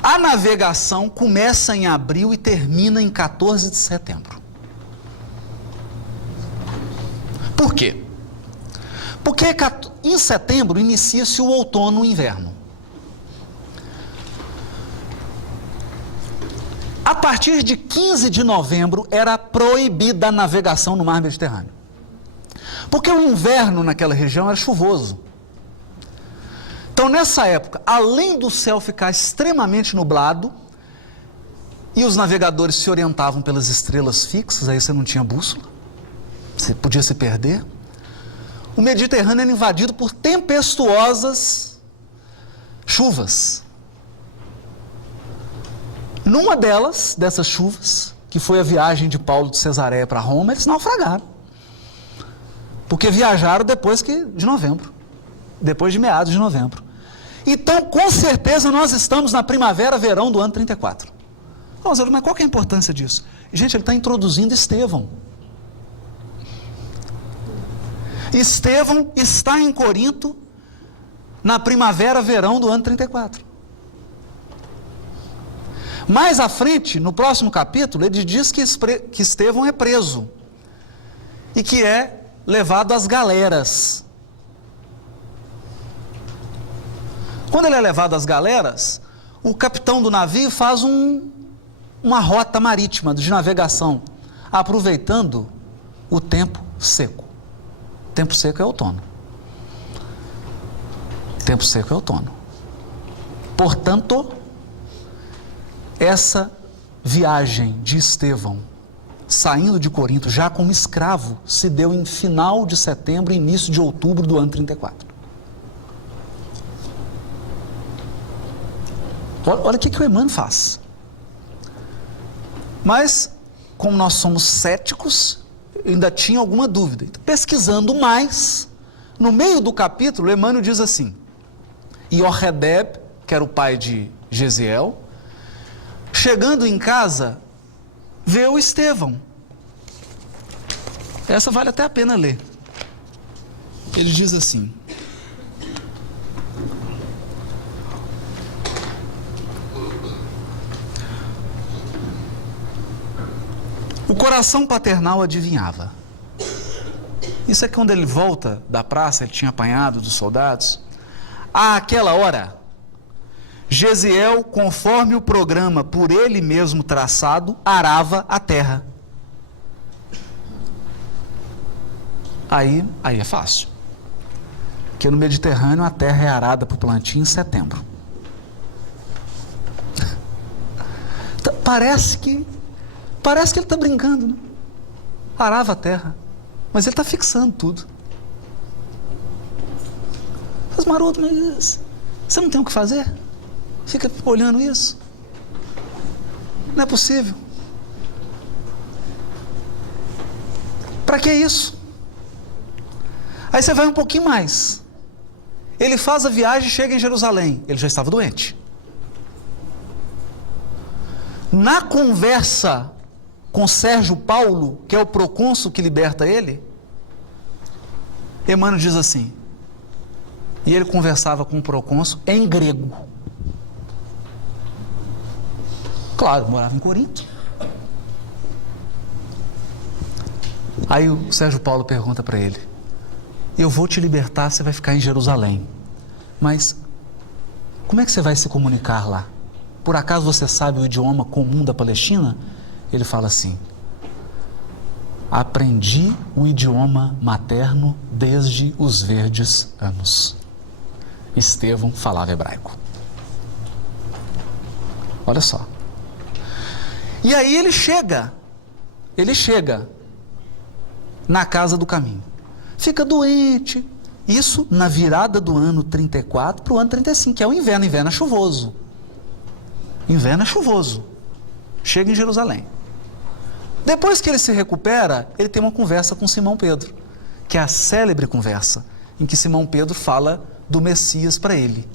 A navegação começa em abril e termina em 14 de setembro. Por quê? Porque em setembro inicia-se o outono e o inverno. A partir de 15 de novembro era proibida a navegação no mar Mediterrâneo. Porque o inverno naquela região era chuvoso. Então, nessa época, além do céu ficar extremamente nublado, e os navegadores se orientavam pelas estrelas fixas, aí você não tinha bússola, você podia se perder, o Mediterrâneo era invadido por tempestuosas chuvas. Numa dessas chuvas, que foi a viagem de Paulo de Cesareia para Roma, eles naufragaram. Porque viajaram depois de novembro, depois de meados de novembro. Então, com certeza, nós estamos na primavera, verão do ano 34. Mas qual que é a importância disso? Gente, ele está introduzindo Estevão. Estevão está em Corinto na primavera, verão do ano 34. Mais à frente, no próximo capítulo, ele diz que Estevão é preso e que é levado às galeras. Quando ele é levado às galeras, o capitão do navio faz uma rota marítima de navegação, aproveitando o tempo seco. Tempo seco é outono. Tempo seco é outono. Portanto, essa viagem de Estevão, saindo de Corinto já como escravo, se deu em final de setembro e início de outubro do ano 34. Olha o que o Emmanuel faz. Mas, como nós somos céticos, eu ainda tinha alguma dúvida. Então, pesquisando mais, no meio do capítulo, Emmanuel diz assim: Iorredeb, que era o pai de Gesiel, chegando em casa, vê o Estevão. Essa vale até a pena ler. Ele diz assim: O coração paternal adivinhava. Isso é quando ele volta da praça, ele tinha apanhado dos soldados. Àquela hora, Gesiel, conforme o programa por ele mesmo traçado, arava a terra. Aí é fácil. Porque no Mediterrâneo a terra é arada para o plantio em setembro. Parece que ele está brincando, né? Arava a terra. Mas ele está fixando tudo. Mas Maroto, mas você não tem o que fazer? Fica olhando isso? Não é possível. Para que isso? Aí você vai um pouquinho mais. Ele faz a viagem e chega em Jerusalém. Ele já estava doente. Na conversa com Sérgio Paulo, que é o procônsul que liberta ele, Emmanuel diz assim, e ele conversava com o procônsul em grego. Claro, morava em Corinto. Aí o Sérgio Paulo pergunta para ele, eu vou te libertar, você vai ficar em Jerusalém, mas como é que você vai se comunicar lá? Por acaso você sabe o idioma comum da Palestina? Ele fala assim, aprendi o idioma materno desde os verdes anos. Estevão falava hebraico. Olha só. E aí ele chega na casa do caminho. Fica doente. Isso na virada do ano 34 para o ano 35, que é o inverno. Inverno é chuvoso. Inverno é chuvoso. Chega em Jerusalém. Depois que ele se recupera, ele tem uma conversa com Simão Pedro, que é a célebre conversa em que Simão Pedro fala do Messias para ele.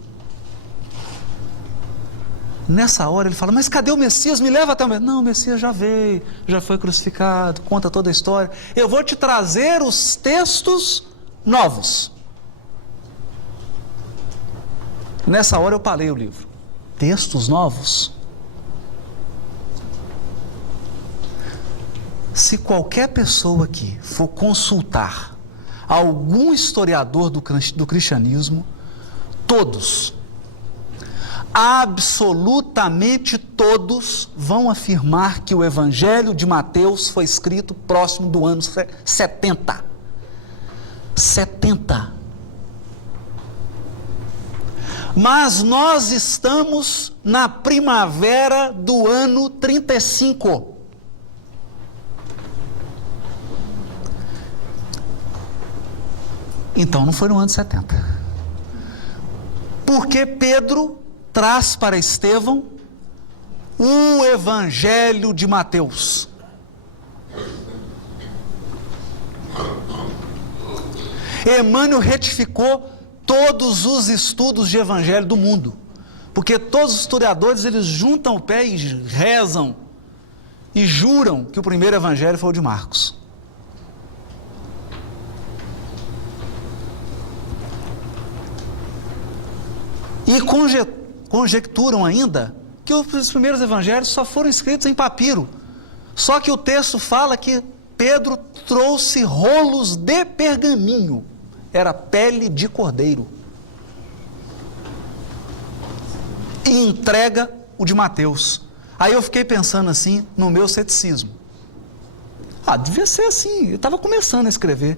Nessa hora ele fala, mas cadê o Messias? Me leva até o Messias. Não, o Messias já veio, já foi crucificado, conta toda a história. Eu vou te trazer os textos novos. Nessa hora eu parei o livro. Textos novos? Se qualquer pessoa aqui for consultar algum historiador do cristianismo, todos, absolutamente todos, vão afirmar que o Evangelho de Mateus foi escrito próximo do ano 70. 70. Mas nós estamos na primavera do ano 35. Então não foi no ano 70. Porque Pedro traz para Estevão o Evangelho de Mateus. Emmanuel retificou todos os estudos de Evangelho do mundo, porque todos os historiadores eles juntam o pé e rezam e juram que o primeiro Evangelho foi o de Marcos. E conjecturam ainda que os primeiros evangelhos só foram escritos em papiro. Só que o texto fala que Pedro trouxe rolos de pergaminho. Era pele de cordeiro. E entrega o de Mateus. Aí eu fiquei pensando assim, no meu ceticismo. Devia ser assim, eu estava começando a escrever.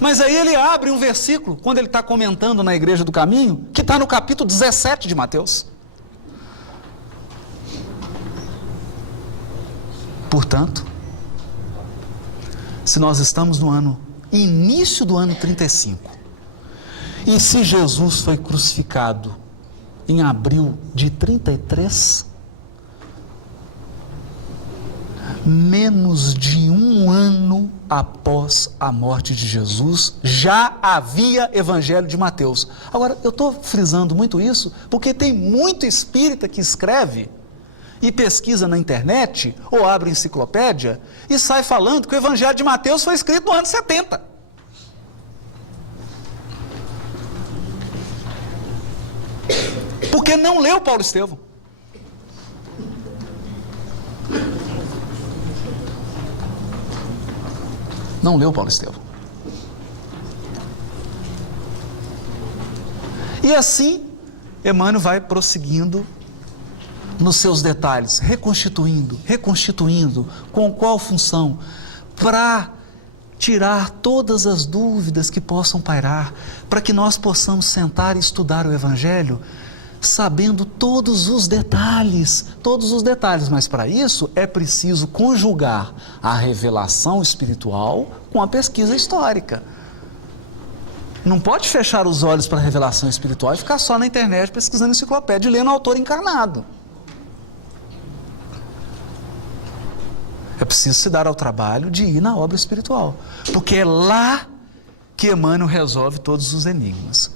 Mas aí ele abre um versículo, quando ele está comentando na Igreja do Caminho, que está no capítulo 17 de Mateus. Portanto, se nós estamos no início do ano 35, e se Jesus foi crucificado em abril de 33, menos de um ano após a morte de Jesus, já havia Evangelho de Mateus. Agora, eu estou frisando muito isso, porque tem muito espírita que escreve e pesquisa na internet, ou abre enciclopédia, e sai falando que o Evangelho de Mateus foi escrito no ano 70. Porque não leu Paulo Estevão. Não leu Paulo Estevão. E assim, Emmanuel vai prosseguindo nos seus detalhes, reconstituindo, com qual função? Para tirar todas as dúvidas que possam pairar, para que nós possamos sentar e estudar o Evangelho, sabendo todos os detalhes, mas para isso é preciso conjugar a revelação espiritual com a pesquisa histórica. Não pode fechar os olhos para a revelação espiritual e ficar só na internet pesquisando enciclopédia e lendo autor encarnado. É preciso se dar ao trabalho de ir na obra espiritual, porque é lá que Emmanuel resolve todos os enigmas.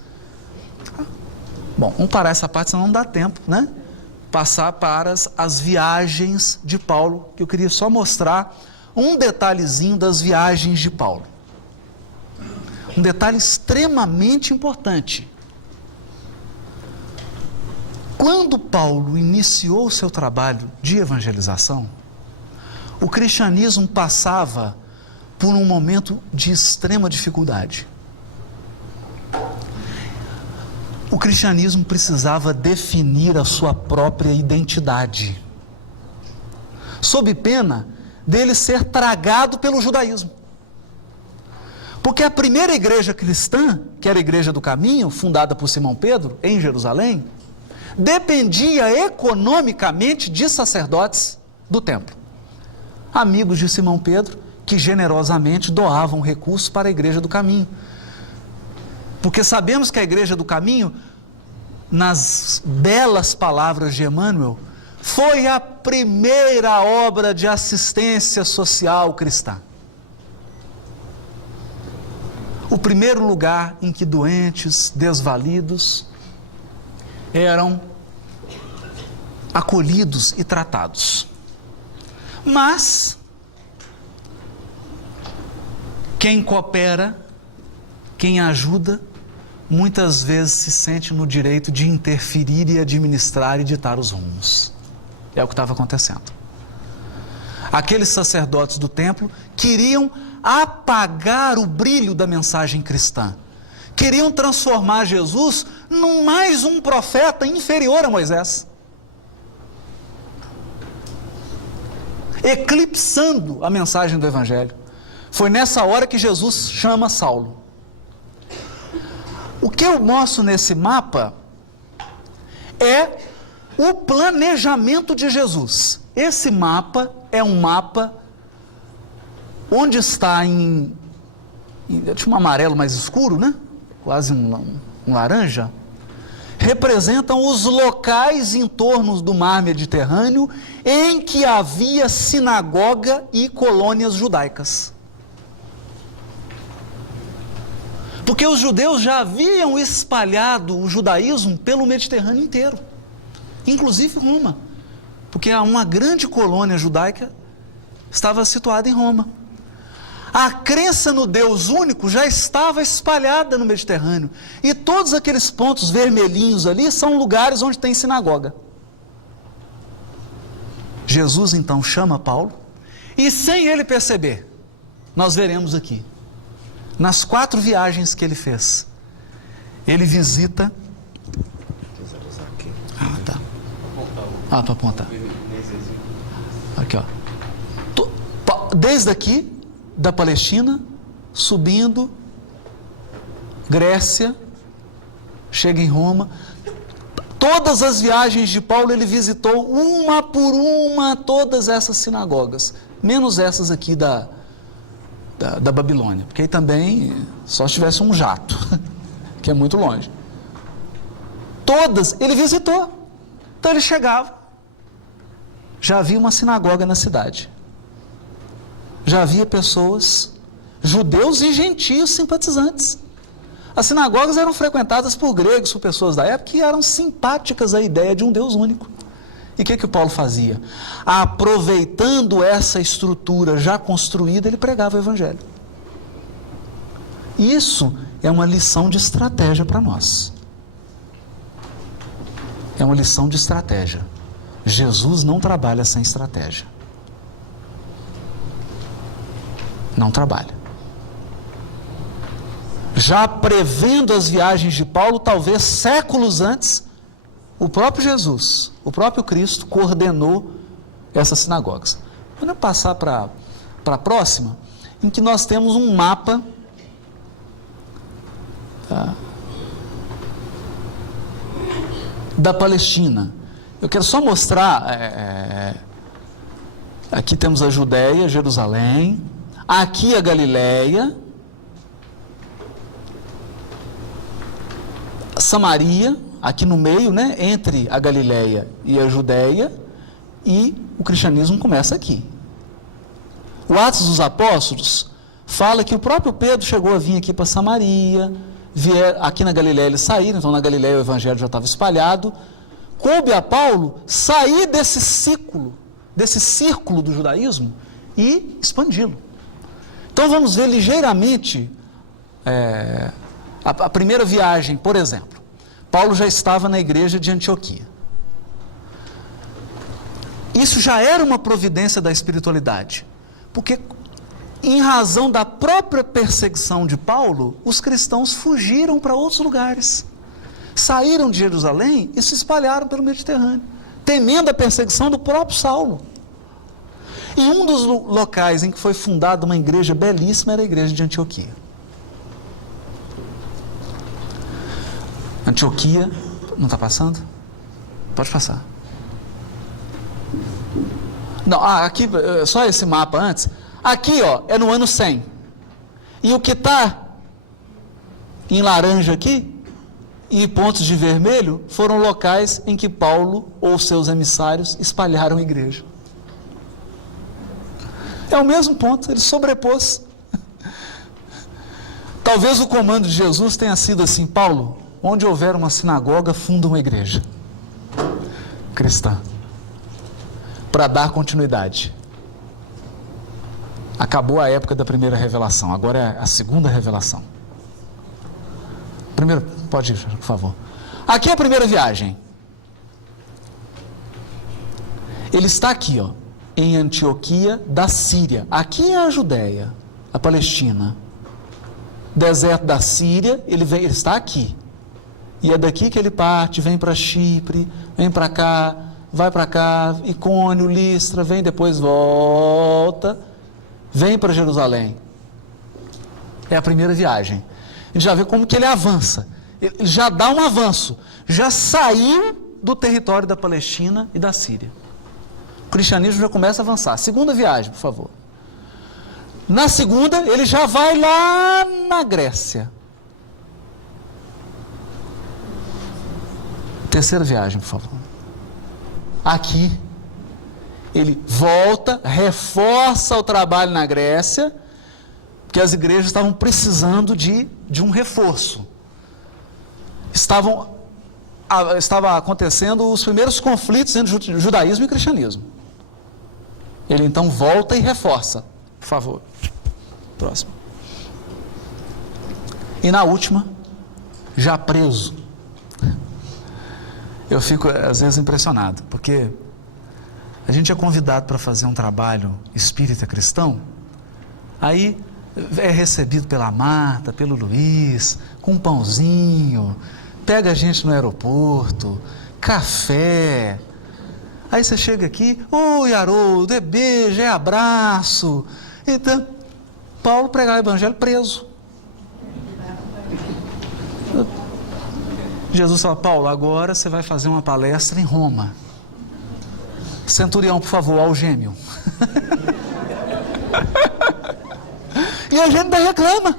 Bom, vamos parar essa parte, senão não dá tempo, né? Passar para as viagens de Paulo, que eu queria só mostrar um detalhezinho das viagens de Paulo. Um detalhe extremamente importante. Quando Paulo iniciou o seu trabalho de evangelização, o cristianismo passava por um momento de extrema dificuldade. O cristianismo precisava definir a sua própria identidade, sob pena dele ser tragado pelo judaísmo. Porque a primeira igreja cristã, que era a Igreja do Caminho, fundada por Simão Pedro, em Jerusalém, dependia economicamente de sacerdotes do templo, amigos de Simão Pedro, que generosamente doavam recursos para a Igreja do Caminho. Porque sabemos que a Igreja do Caminho, nas belas palavras de Emmanuel, foi a primeira obra de assistência social cristã. O primeiro lugar em que doentes, desvalidos, eram acolhidos e tratados. Mas quem coopera, quem ajuda, muitas vezes se sente no direito de interferir e administrar e ditar os rumos. É o que estava acontecendo. Aqueles sacerdotes do templo queriam apagar o brilho da mensagem cristã. Queriam transformar Jesus num mais um profeta inferior a Moisés, eclipsando a mensagem do Evangelho. Foi nessa hora que Jesus chama Saulo. O que eu mostro nesse mapa é o planejamento de Jesus. Esse mapa é um mapa onde está tinha um amarelo mais escuro, né? Quase um laranja. Representam os locais em torno do mar Mediterrâneo em que havia sinagoga e colônias judaicas. Porque os judeus já haviam espalhado o judaísmo pelo Mediterrâneo inteiro, inclusive Roma, porque uma grande colônia judaica estava situada em Roma. A crença no Deus único já estava espalhada no Mediterrâneo, e todos aqueles pontos vermelhinhos ali são lugares onde tem sinagoga. Jesus então chama Paulo, e sem ele perceber, nós veremos aqui, nas 4 viagens que ele fez, ele visita... tá. Para apontar. Aqui, ó. Desde aqui, da Palestina, subindo, Grécia, chega em Roma. Todas as viagens de Paulo ele visitou, uma por uma, todas essas sinagogas, menos essas aqui da Babilônia, porque aí também só se tivesse um jato, que é muito longe. Todas ele visitou. Então ele chegava, já havia uma sinagoga na cidade, já havia pessoas, judeus e gentios simpatizantes. As sinagogas eram frequentadas por gregos, por pessoas da época que eram simpáticas à ideia de um Deus único. E o que Paulo fazia? Aproveitando essa estrutura já construída, ele pregava o Evangelho. Isso é uma lição de estratégia para nós. É uma lição de estratégia. Jesus não trabalha sem estratégia. Não trabalha. já prevendo as viagens de Paulo, talvez séculos antes, o próprio Jesus, o próprio Cristo, coordenou essas sinagogas. Vamos passar para a próxima, em que nós temos um mapa da Palestina. Eu quero só mostrar, aqui temos a Judéia, Jerusalém, aqui a Galileia, Samaria, aqui no meio, né, entre a Galileia e a Judéia, e o cristianismo começa aqui. O Atos dos Apóstolos fala que o próprio Pedro chegou a vir aqui para Samaria, aqui na Galileia eles saíram, então na Galileia o evangelho já estava espalhado. Coube a Paulo sair desse círculo do judaísmo e expandi-lo. Então vamos ver ligeiramente a primeira viagem, por exemplo. Paulo já estava na igreja de Antioquia. Isso já era uma providência da espiritualidade, porque em razão da própria perseguição de Paulo, os cristãos fugiram para outros lugares. Saíram de Jerusalém e se espalharam pelo Mediterrâneo, temendo a perseguição do próprio Saulo. E um dos locais em que foi fundada uma igreja belíssima era a igreja de Antioquia. Antioquia, não está passando? Pode passar. Não, aqui, só esse mapa antes. Aqui, ó, é no ano 100. E o que está em laranja aqui, e pontos de vermelho, foram locais em que Paulo ou seus emissários espalharam a igreja. É o mesmo ponto, ele sobrepôs. Talvez o comando de Jesus tenha sido assim: Paulo, onde houver uma sinagoga, funda uma igreja cristã, para dar continuidade. Acabou a época da primeira revelação, agora é a segunda revelação. Primeiro, pode ir, por favor. Aqui é a primeira viagem. Ele está aqui, ó, em Antioquia da Síria. Aqui é a Judéia, a Palestina. Deserto da Síria, ele está aqui. E é daqui que ele parte, vem para Chipre, vem para cá, vai para cá, Icônio, Listra, vem depois volta, vem para Jerusalém. É a primeira viagem. A gente já vê como que ele avança. Ele já dá um avanço. Já saiu do território da Palestina e da Síria. O cristianismo já começa a avançar. Segunda viagem, por favor. Na segunda, ele já vai lá na Grécia. Terceira viagem, por favor. Aqui, ele volta, reforça o trabalho na Grécia, porque as igrejas estavam precisando de um reforço. Estava acontecendo os primeiros conflitos entre judaísmo e cristianismo. Ele então volta e reforça. Por favor. Próximo. E na última, já preso. Eu fico às vezes impressionado, porque a gente é convidado para fazer um trabalho espírita cristão, aí é recebido pela Marta, pelo Luiz, com um pãozinho, pega a gente no aeroporto, café. Aí você chega aqui, oi Haroldo, é beijo, é abraço. Então, Paulo pregava o evangelho preso. Jesus fala: Paulo, agora você vai fazer uma palestra em Roma. Centurião, por favor, algeme-o. E a gente ainda reclama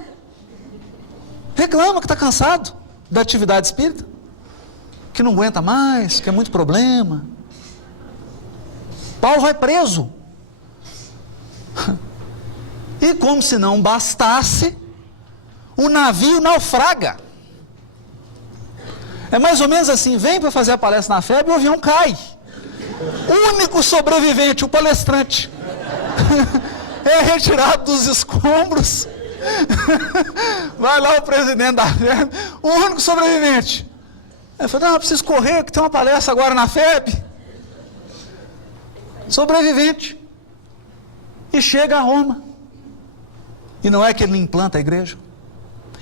que está cansado da atividade espírita, que não aguenta mais, que é muito problema. Paulo vai preso. E como se não bastasse, o navio naufraga. É mais ou menos assim: vem para fazer a palestra na FEB e o avião cai. O único sobrevivente, o palestrante, é retirado dos escombros. Vai lá o presidente da FEB, o único sobrevivente. Ele falou: não, eu preciso correr, que tem uma palestra agora na FEB. Sobrevivente. E chega a Roma. E não é que ele implanta a igreja?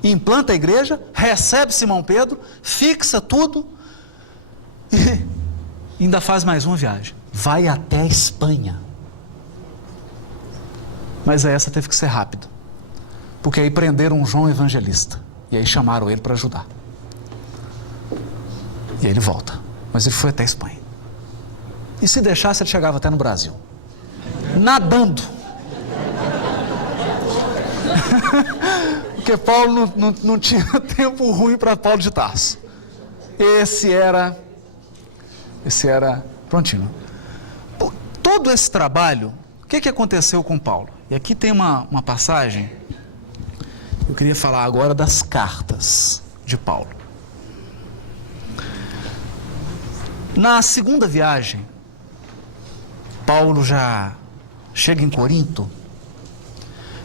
implanta a igreja, recebe Simão Pedro, fixa tudo e ainda faz mais uma viagem. Vai até a Espanha. Mas essa teve que ser rápida, porque aí prenderam um João Evangelista e aí chamaram ele para ajudar. E aí ele volta, mas ele foi até a Espanha. E se deixasse, ele chegava até no Brasil, nadando. Porque Paulo não tinha tempo ruim para Paulo de Tarso. Esse era prontinho. Todo esse trabalho, o que aconteceu com Paulo? E aqui tem uma passagem, eu queria falar agora das cartas de Paulo. Na segunda viagem, Paulo já chega em Corinto,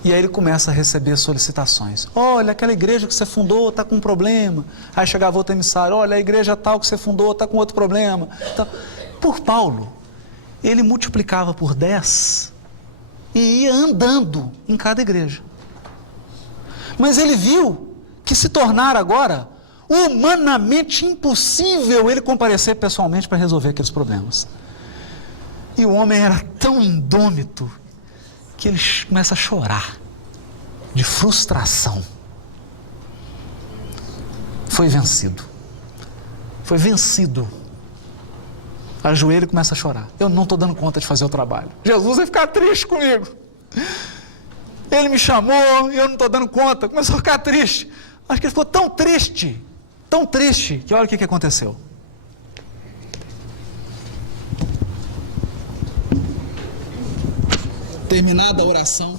e aí ele começa a receber solicitações. Olha, aquela igreja que você fundou está com um problema. Aí chegava outro emissário, olha, a igreja tal que você fundou está com outro problema. Então, por Paulo, ele multiplicava por 10 e ia andando em cada igreja. Mas ele viu que se tornara agora humanamente impossível ele comparecer pessoalmente para resolver aqueles problemas. E o homem era tão indômito que ele começa a chorar de frustração. Foi vencido. Ajoelha e começa a chorar. Eu não estou dando conta de fazer o trabalho. Jesus vai ficar triste comigo. Ele me chamou e eu não estou dando conta. Começou a ficar triste. Acho que ele ficou tão triste, que olha o que aconteceu. Terminada a oração,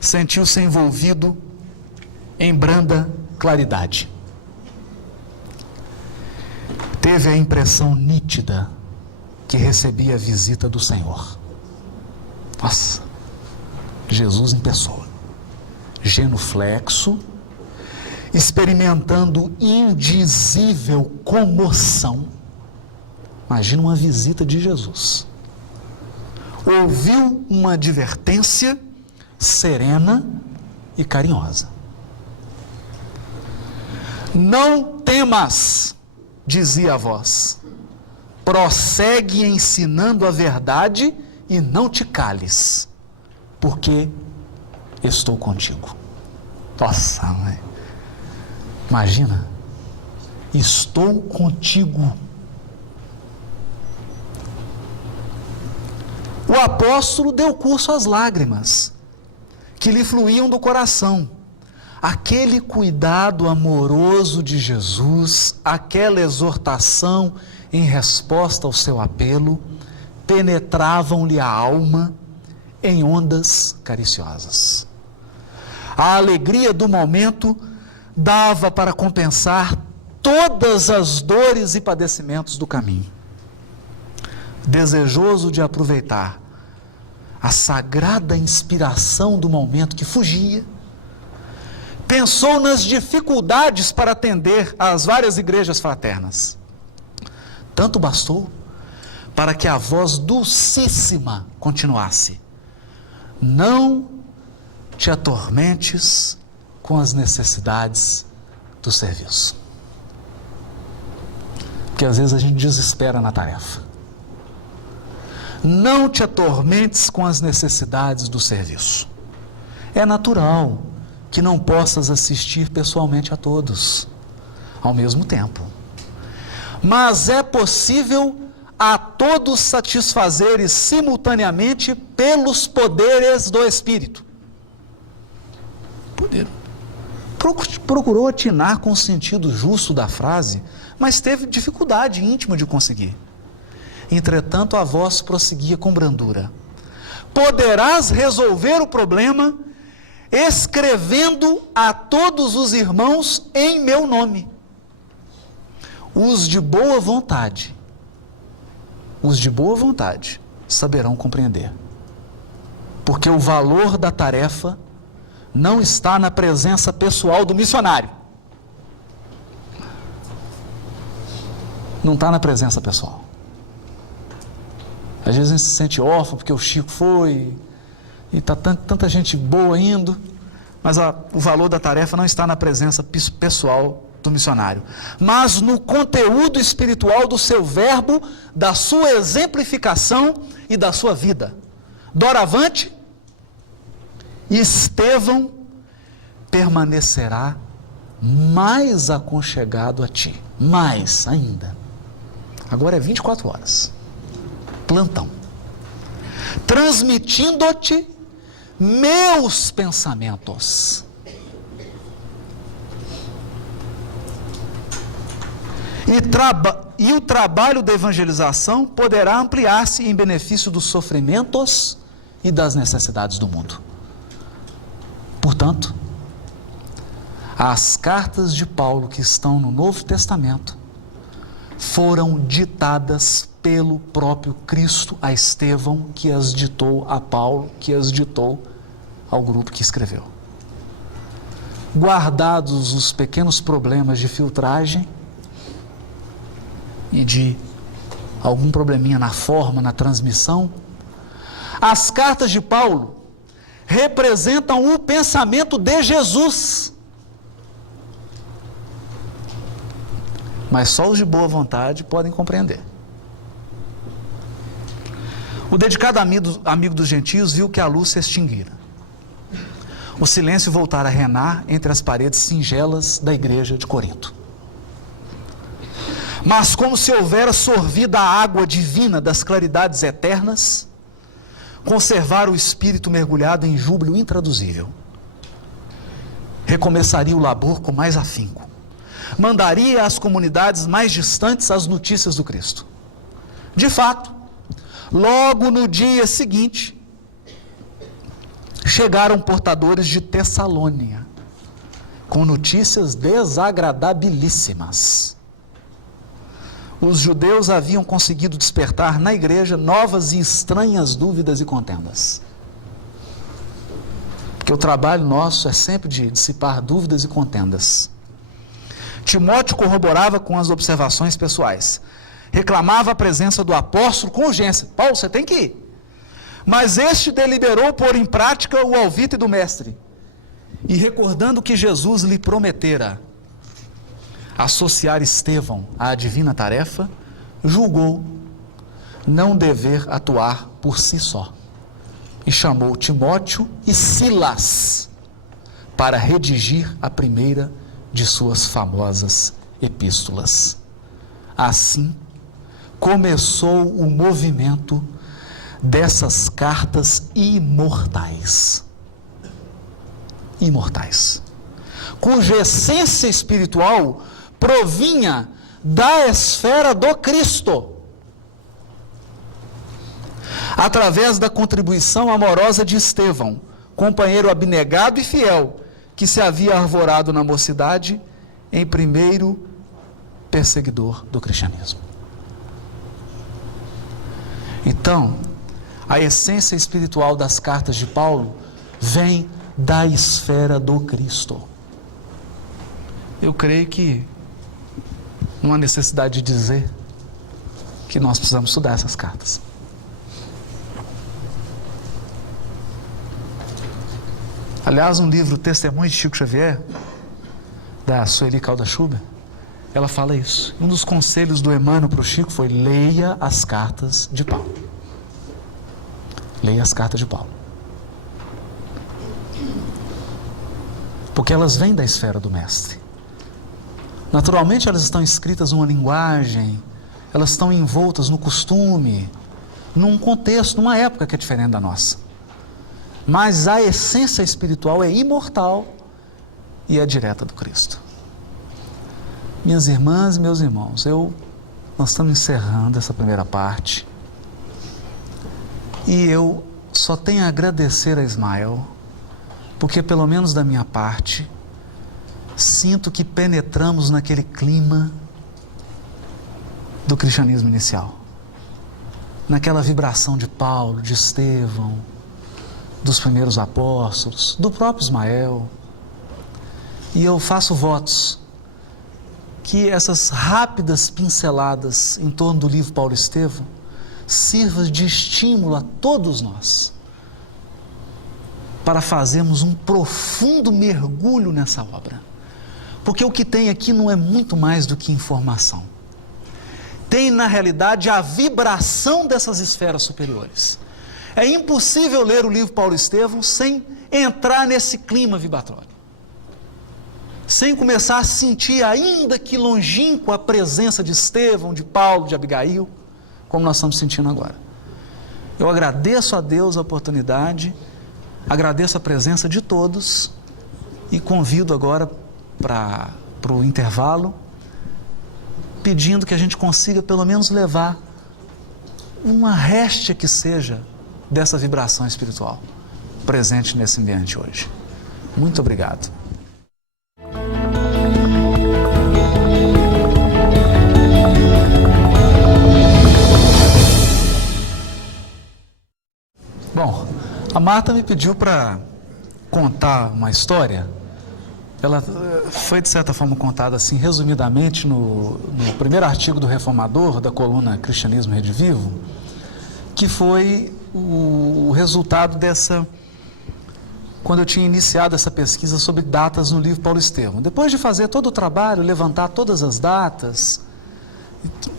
sentiu-se envolvido em branda claridade. Teve a impressão nítida que recebia a visita do Senhor. Nossa, Jesus em pessoa, genuflexo, experimentando indizível comoção. Imagina uma visita de Jesus. Ouviu uma advertência serena e carinhosa. Não temas, dizia a voz, prossegue ensinando a verdade e não te cales, porque estou contigo. Nossa, mãe. Imagina, estou contigo. O apóstolo deu curso às lágrimas que lhe fluíam do coração. Aquele cuidado amoroso de Jesus, aquela exortação em resposta ao seu apelo, penetravam-lhe a alma em ondas cariciosas. A alegria do momento dava para compensar todas as dores e padecimentos do caminho. Desejoso de aproveitar a sagrada inspiração do momento que fugia, pensou nas dificuldades para atender às várias igrejas fraternas. Tanto bastou para que a voz dulcíssima continuasse: não te atormentes com as necessidades do serviço. Porque às vezes a gente desespera na tarefa. Não te atormentes com as necessidades do serviço. É natural que não possas assistir pessoalmente a todos ao mesmo tempo. Mas é possível a todos satisfazeres simultaneamente pelos poderes do Espírito. Poder. Procurou atinar com o sentido justo da frase, mas teve dificuldade íntima de conseguir. Entretanto, a voz prosseguia com brandura: poderás resolver o problema escrevendo a todos os irmãos em meu nome. Os de boa vontade saberão compreender. Porque o valor da tarefa não está na presença pessoal do missionário. Não está na presença pessoal. Às vezes a gente se sente órfão porque o Chico foi, e está tanta gente boa indo, Mas o valor da tarefa não está na presença pessoal do missionário, mas no conteúdo espiritual do seu verbo, da sua exemplificação e da sua vida. Doravante, Estevão permanecerá mais aconchegado a ti, mais ainda. Agora é 24 horas, plantão, transmitindo-te meus pensamentos. E o trabalho da evangelização poderá ampliar-se em benefício dos sofrimentos e das necessidades do mundo. Portanto, as cartas de Paulo que estão no Novo Testamento foram ditadas pelo próprio Cristo a Estevão, que as ditou a Paulo, que as ditou ao grupo que escreveu. Guardados os pequenos problemas de filtragem e de algum probleminha na forma, na transmissão, as cartas de Paulo representam o pensamento de Jesus. Mas só os de boa vontade podem compreender. O dedicado amigo dos gentios viu que a luz se extinguira. O silêncio voltara a reinar entre as paredes singelas da igreja de Corinto. Mas como se houvera sorvido a água divina das claridades eternas, conservara o espírito mergulhado em júbilo intraduzível. Recomeçaria o labor com mais afinco. Mandaria às comunidades mais distantes as notícias do Cristo. De fato, logo no dia seguinte, chegaram portadores de Tessalônia, com notícias desagradabilíssimas. Os judeus haviam conseguido despertar na igreja novas e estranhas dúvidas e contendas. Porque o trabalho nosso é sempre de dissipar dúvidas e contendas. Timóteo corroborava com as observações pessoais. Reclamava a presença do apóstolo com urgência. Paulo, você tem que ir. Mas este deliberou pôr em prática o alvite do mestre. E recordando que Jesus lhe prometera associar Estevão à divina tarefa, julgou não dever atuar por si só. E chamou Timóteo e Silas para redigir a primeira de suas famosas epístolas. Assim, começou o movimento dessas cartas imortais, cuja essência espiritual provinha da esfera do Cristo, através da contribuição amorosa de Estevão, companheiro abnegado e fiel, que se havia arvorado na mocidade em primeiro perseguidor do cristianismo. Então, a essência espiritual das cartas de Paulo vem da esfera do Cristo. Eu creio que não há necessidade de dizer que nós precisamos estudar essas cartas. Aliás, um livro, Testemunho de Chico Xavier, da Sueli Calda Schuber, ela fala isso. Um dos conselhos do Emmanuel para o Chico foi: leia as cartas de Paulo. Leia as cartas de Paulo. Porque elas vêm da esfera do mestre. Naturalmente elas estão escritas numa linguagem, elas estão envoltas no costume, num contexto, numa época que é diferente da nossa. Mas a essência espiritual é imortal e é direta do Cristo. Minhas irmãs e meus irmãos, nós estamos encerrando essa primeira parte e eu só tenho a agradecer a Ismael, porque pelo menos da minha parte, sinto que penetramos naquele clima do cristianismo inicial, naquela vibração de Paulo, de Estevão, dos primeiros apóstolos, do próprio Ismael. E eu faço votos que essas rápidas pinceladas em torno do livro Paulo e Estevão sirva de estímulo a todos nós, para fazermos um profundo mergulho nessa obra. Porque o que tem aqui não é muito mais do que informação. Tem, na realidade, a vibração dessas esferas superiores. É impossível ler o livro Paulo Estevão sem entrar nesse clima vibratório. Sem começar a sentir, ainda que longínqua, a presença de Estevão, de Paulo, de Abigail, como nós estamos sentindo agora. Eu agradeço a Deus a oportunidade, agradeço a presença de todos e convido agora para o intervalo, pedindo que a gente consiga pelo menos levar uma réstia que seja dessa vibração espiritual presente nesse ambiente hoje. Muito obrigado. Bom, a Marta me pediu para contar uma história. Ela foi, de certa forma, contada assim, resumidamente, no primeiro artigo do Reformador, da coluna Cristianismo Rede Vivo, que foi o resultado dessa, quando eu tinha iniciado essa pesquisa sobre datas no livro Paulo Estevão. Depois de fazer todo o trabalho, levantar todas as datas,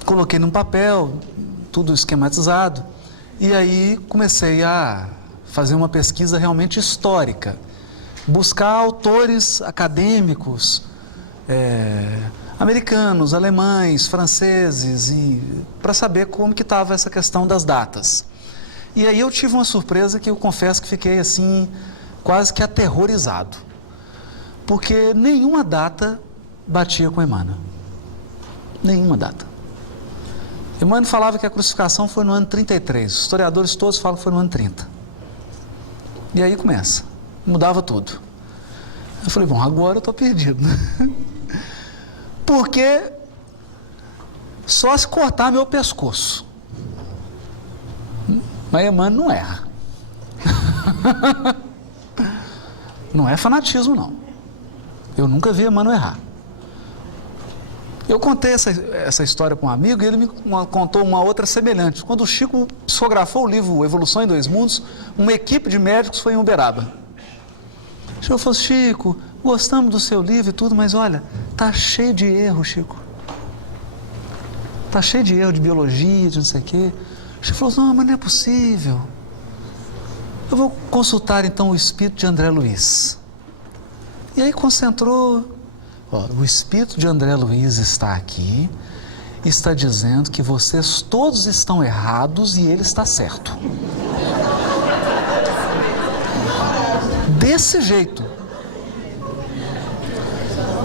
coloquei num papel, tudo esquematizado, e aí comecei a fazer uma pesquisa realmente histórica, buscar autores acadêmicos, americanos, alemães, franceses, para saber como que estava essa questão das datas. E aí eu tive uma surpresa que eu confesso que fiquei assim, quase que aterrorizado, porque nenhuma data batia com Emmanuel. Nenhuma data. Emmanuel falava que a crucificação foi no ano 33, os historiadores todos falam que foi no ano 30. E aí começa, mudava tudo. Eu falei, bom, agora eu estou perdido. Porque só se cortar meu pescoço. Mas Emmanuel não erra. Não é fanatismo, não. Eu nunca vi Emmanuel errar. Eu contei essa história para um amigo e ele me contou uma outra semelhante. Quando o Chico psicografou o livro Evolução em Dois Mundos, uma equipe de médicos foi em Uberaba. O Chico falou, Chico, gostamos do seu livro e tudo, mas olha, tá cheio de erro, Chico. Tá cheio de erro de biologia, de não sei o quê. O Chico falou, não, mas não é possível. Eu vou consultar então o espírito de André Luiz. E aí concentrou. Ó, o espírito de André Luiz está aqui, está dizendo que vocês todos estão errados e ele está certo. Desse jeito.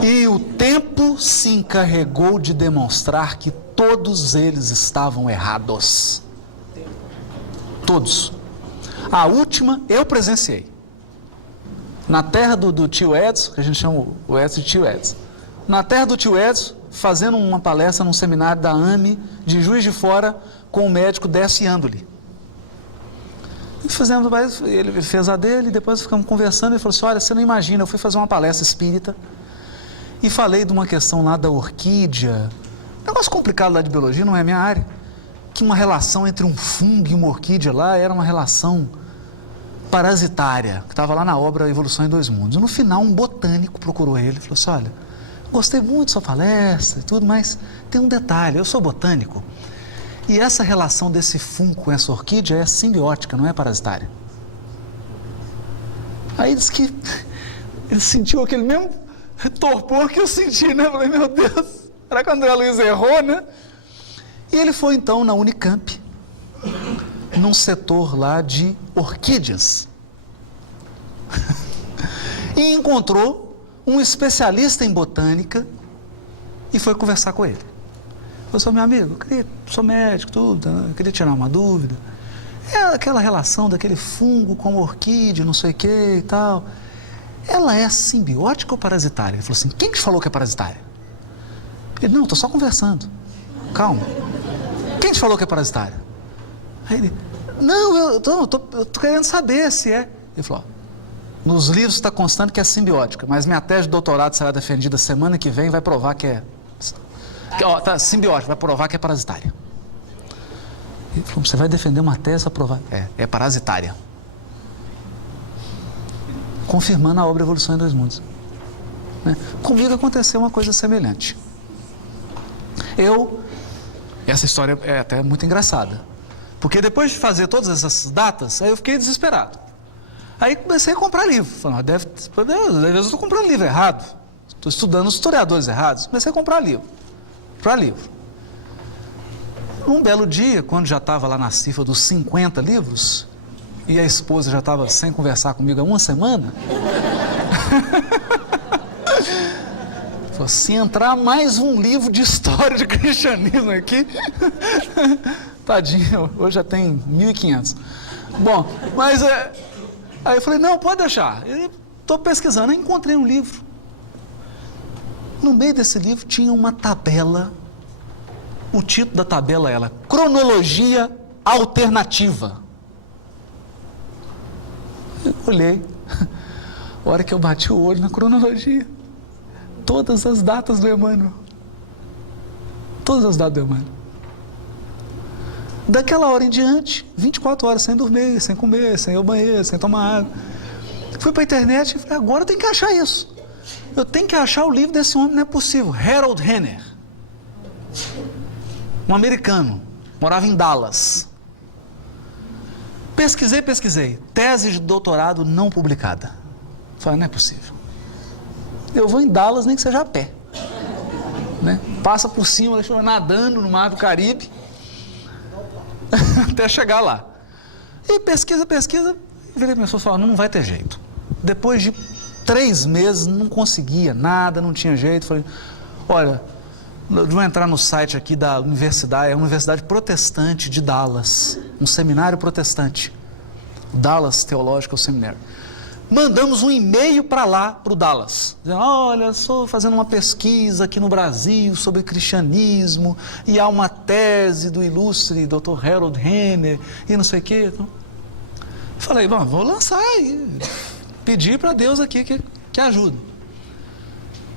E o tempo se encarregou de demonstrar que todos eles estavam errados. Todos. A última eu presenciei. Na terra do tio Edson, que a gente chama o Edson de tio Edson. Na terra do tio Edson, fazendo uma palestra num seminário da AME de Juiz de Fora com o médico Décio Andoli. Ele fez a dele, depois ficamos conversando, ele falou assim, olha, você não imagina, eu fui fazer uma palestra espírita e falei de uma questão lá da orquídea, negócio complicado lá de biologia, não é a minha área, que uma relação entre um fungo e uma orquídea lá era uma relação parasitária, que estava lá na obra Evolução em Dois Mundos. No final, um botânico procurou ele e falou assim, olha, gostei muito da sua palestra e tudo, mas tem um detalhe, eu sou botânico e essa relação desse fungo com essa orquídea é simbiótica, não é parasitária. Aí disse que ele sentiu aquele mesmo torpor que eu senti, né? Eu falei, meu Deus, será que o André Luiz errou, né? E ele foi então na Unicamp, num setor lá de orquídeas. E encontrou um especialista em botânica e foi conversar com ele. Eu sou meu amigo, sou médico, tudo, eu queria tirar uma dúvida. É aquela relação daquele fungo com a orquídea, não sei o que e tal. Ela é simbiótica ou parasitária? Ele falou assim, quem te falou que é parasitária? Ele, não, estou só conversando. Calma. Quem te falou que é parasitária? Aí ele, não, eu tô querendo saber se é. Ele falou, ó, nos livros está constando que é simbiótica, mas minha tese de doutorado será defendida semana que vem e vai provar que é tá, simbiótica, vai provar que é parasitária. Ele falou, você vai defender uma tese para provar? É parasitária. confirmando a obra Evolução em Dois Mundos. Né? Comigo aconteceu uma coisa semelhante. Essa história é até muito engraçada, porque depois de fazer todas essas datas, aí eu fiquei desesperado. Aí comecei a comprar livro. Falei, às vezes eu estou comprando livro errado, estou estudando os historiadores errados. Comecei a comprar livro. Um belo dia, quando já estava lá na cifra dos 50 livros, e a esposa já estava sem conversar comigo há uma semana, falou, se entrar mais um livro de história de cristianismo aqui, tadinho, hoje já tem 1.500. Bom, mas aí eu falei, não, pode deixar. Estou pesquisando, aí encontrei um livro. No meio desse livro tinha uma tabela. O título da tabela era Cronologia Alternativa. Eu olhei, a hora que eu bati o olho na cronologia, todas as datas do Emmanuel. Todas as datas do Emmanuel. Daquela hora em diante, 24 horas sem dormir, sem comer, sem ir ao banheiro, sem tomar água. Fui para a internet e falei, agora eu tenho que achar isso. Eu tenho que achar o livro desse homem, não é possível. Harold Henner. Um americano, morava em Dallas. Pesquisei. Tese de doutorado não publicada. Falei, não é possível. Eu vou em Dallas, nem que seja a pé. Né? Passa por cima, deixa eu nadando no mar do Caribe, até chegar lá. E pesquisa, virei para a pessoa e falei, não vai ter jeito. Depois de 3 meses, não conseguia nada, não tinha jeito. Falei, olha, vou entrar no site aqui da universidade, é a Universidade Protestante de Dallas, um seminário protestante, Dallas Theological Seminary. Mandamos um e-mail para lá, para o Dallas, dizendo, olha, estou fazendo uma pesquisa aqui no Brasil sobre cristianismo, e há uma tese do ilustre Dr. Harold Henner, e não sei o quê. Então, falei, bom, vou lançar e pedir para Deus aqui que ajude.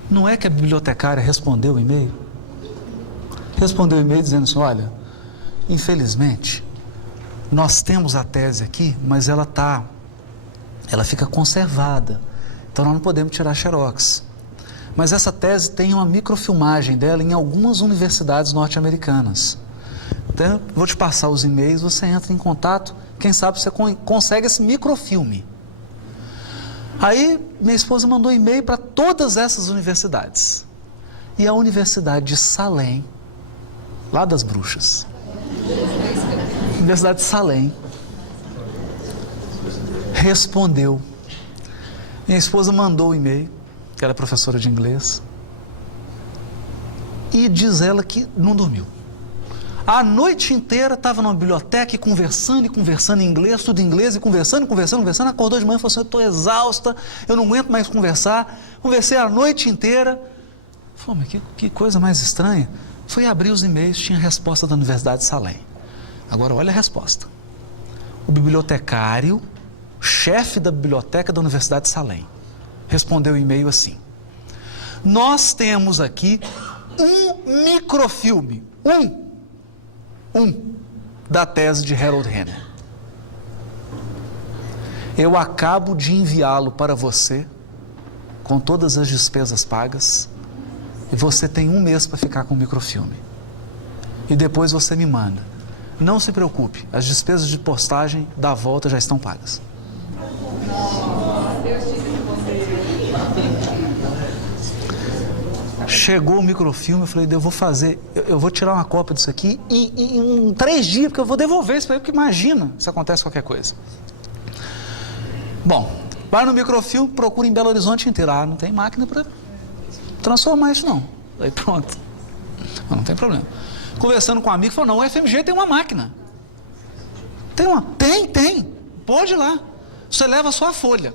Não é que a bibliotecária respondeu o e-mail? Respondeu o e-mail dizendo assim, olha, infelizmente, nós temos a tese aqui, mas ela fica conservada, então nós não podemos tirar xerox. Mas essa tese tem uma microfilmagem dela em algumas universidades norte-americanas. Então, vou te passar os e-mails, você entra em contato, quem sabe você consegue esse microfilme. Aí, minha esposa mandou e-mail para todas essas universidades. E a Universidade de Salem, lá das Bruxas, Universidade de Salem, respondeu. Minha esposa mandou o e-mail, que ela é professora de inglês, e diz ela que não dormiu. A noite inteira estava numa biblioteca conversando em inglês, tudo em inglês, e conversando, acordou de manhã e falou assim, eu estou exausta, eu não aguento mais conversar. Conversei a noite inteira. Falei, mas que coisa mais estranha. Fui abrir os e-mails, tinha a resposta da Universidade de Salem. Agora olha a resposta. O bibliotecário, chefe da biblioteca da Universidade de Salem, respondeu o e-mail assim, nós temos aqui um microfilme, da tese de Harold Henner. Eu acabo de enviá-lo para você, com todas as despesas pagas, e você tem 1 mês para ficar com o microfilme. E depois você me manda. Não se preocupe, as despesas de postagem da volta já estão pagas. Chegou o microfilme, eu falei, eu vou tirar uma cópia disso aqui em 3 dias, porque eu vou devolver isso para ele, porque imagina se acontece qualquer coisa. Bom, vai no microfilme, procura em Belo Horizonte inteiro. Ah, não tem máquina para transformar isso não. Aí pronto, não tem problema. Conversando com um amigo, falou, não, o FMG tem uma máquina. Tem, pode ir lá. Você leva só a folha.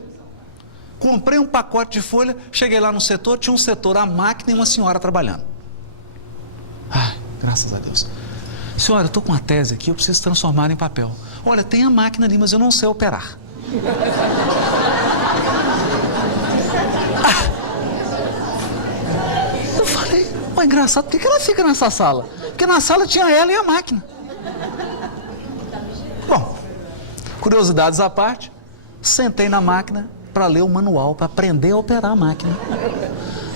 Comprei um pacote de folha, cheguei lá no setor, tinha um setor, a máquina e uma senhora trabalhando. Ai, graças a Deus. Senhora, eu estou com uma tese aqui, eu preciso transformar em papel. Olha, tem a máquina ali, mas eu não sei operar. Eu falei, mas engraçado, por que ela fica nessa sala? Porque na sala tinha ela e a máquina. Bom, curiosidades à parte, sentei na máquina para ler o manual, para aprender a operar a máquina.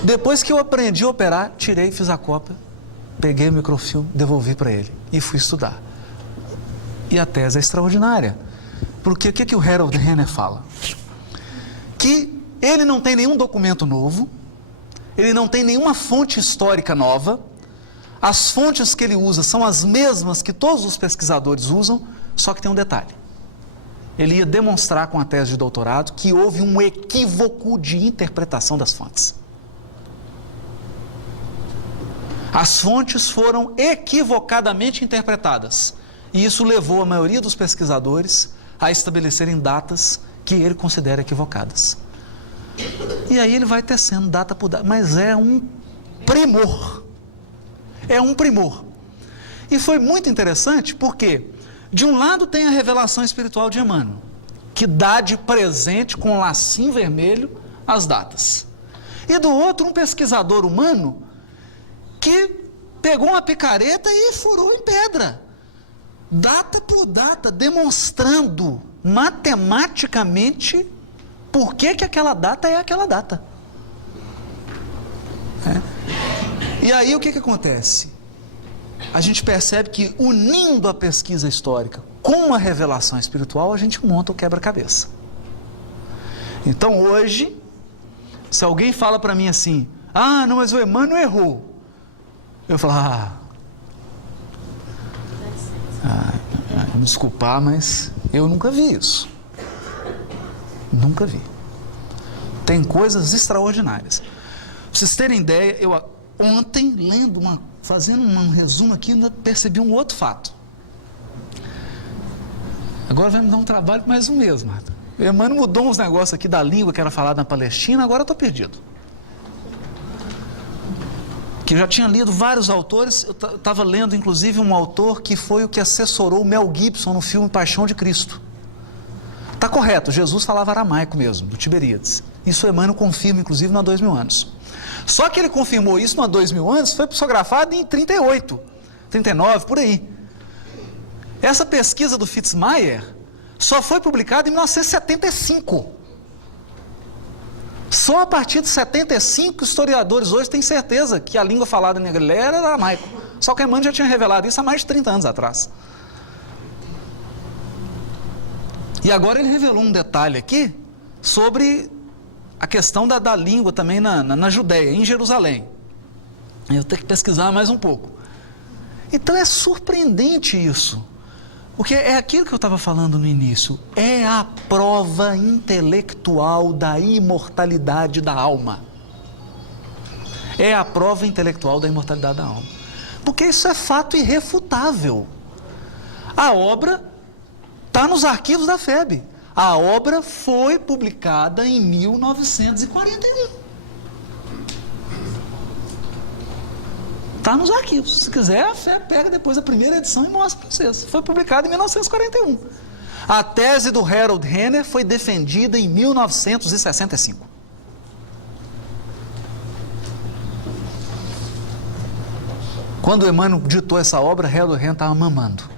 Depois que eu aprendi a operar, tirei, fiz a cópia, peguei o microfilme, devolvi para ele e fui estudar. E a tese é extraordinária. Porque o que o Harold Renner fala? Que ele não tem nenhum documento novo, ele não tem nenhuma fonte histórica nova, as fontes que ele usa são as mesmas que todos os pesquisadores usam, só que tem um detalhe. Ele ia demonstrar com a tese de doutorado que houve um equívoco de interpretação das fontes. As fontes foram equivocadamente interpretadas, e isso levou a maioria dos pesquisadores a estabelecerem datas que ele considera equivocadas. E aí ele vai tecendo data por data, mas é um primor. É um primor. E foi muito interessante porque, de um lado tem a revelação espiritual de Emmanuel, que dá de presente com lacinho vermelho as datas. E do outro, um pesquisador humano que pegou uma picareta e furou em pedra, data por data, demonstrando matematicamente por que aquela data é aquela data. E aí o que acontece? A gente percebe que, unindo a pesquisa histórica com a revelação espiritual, a gente monta o quebra-cabeça. Então hoje, se alguém fala para mim assim, não, mas o Emmanuel errou, eu falo, me desculpar, mas eu nunca vi isso. Nunca vi. Tem coisas extraordinárias. Pra vocês terem ideia, eu ontem, fazendo um resumo aqui, ainda percebi um outro fato. Agora vai me dar um trabalho mais um mês, Marta. O Emmanuel mudou uns negócios aqui da língua que era falada na Palestina, agora eu estou perdido. Que eu já tinha lido vários autores, eu estava lendo inclusive um autor que foi o que assessorou o Mel Gibson no filme Paixão de Cristo. Está correto, Jesus falava aramaico mesmo, do Tiberíades. Isso o Emmanuel confirma inclusive no Há 2000 anos. Só que ele confirmou isso no Há 2000 anos, foi psicografado em 38, 39, por aí. Essa pesquisa do Fitzmyer só foi publicada em 1975. Só a partir de 75, historiadores hoje têm certeza que a língua falada na Galileia era aramaico. Só que Emmanuel já tinha revelado isso há mais de 30 anos atrás. E agora ele revelou um detalhe aqui sobre a questão da língua também na Judéia, em Jerusalém. Eu tenho que pesquisar mais um pouco. Então é surpreendente isso. Porque é aquilo que eu estava falando no início, é a prova intelectual da imortalidade da alma. É a prova intelectual da imortalidade da alma. Porque isso é fato irrefutável. A obra está nos arquivos da FEB. A obra foi publicada em 1941. Está nos arquivos. Se quiser, a FEB pega depois a primeira edição e mostra para vocês. Foi publicado em 1941. A tese do Harold Renner foi defendida em 1965. Quando o Emmanuel ditou essa obra, Harold Renner estava mamando.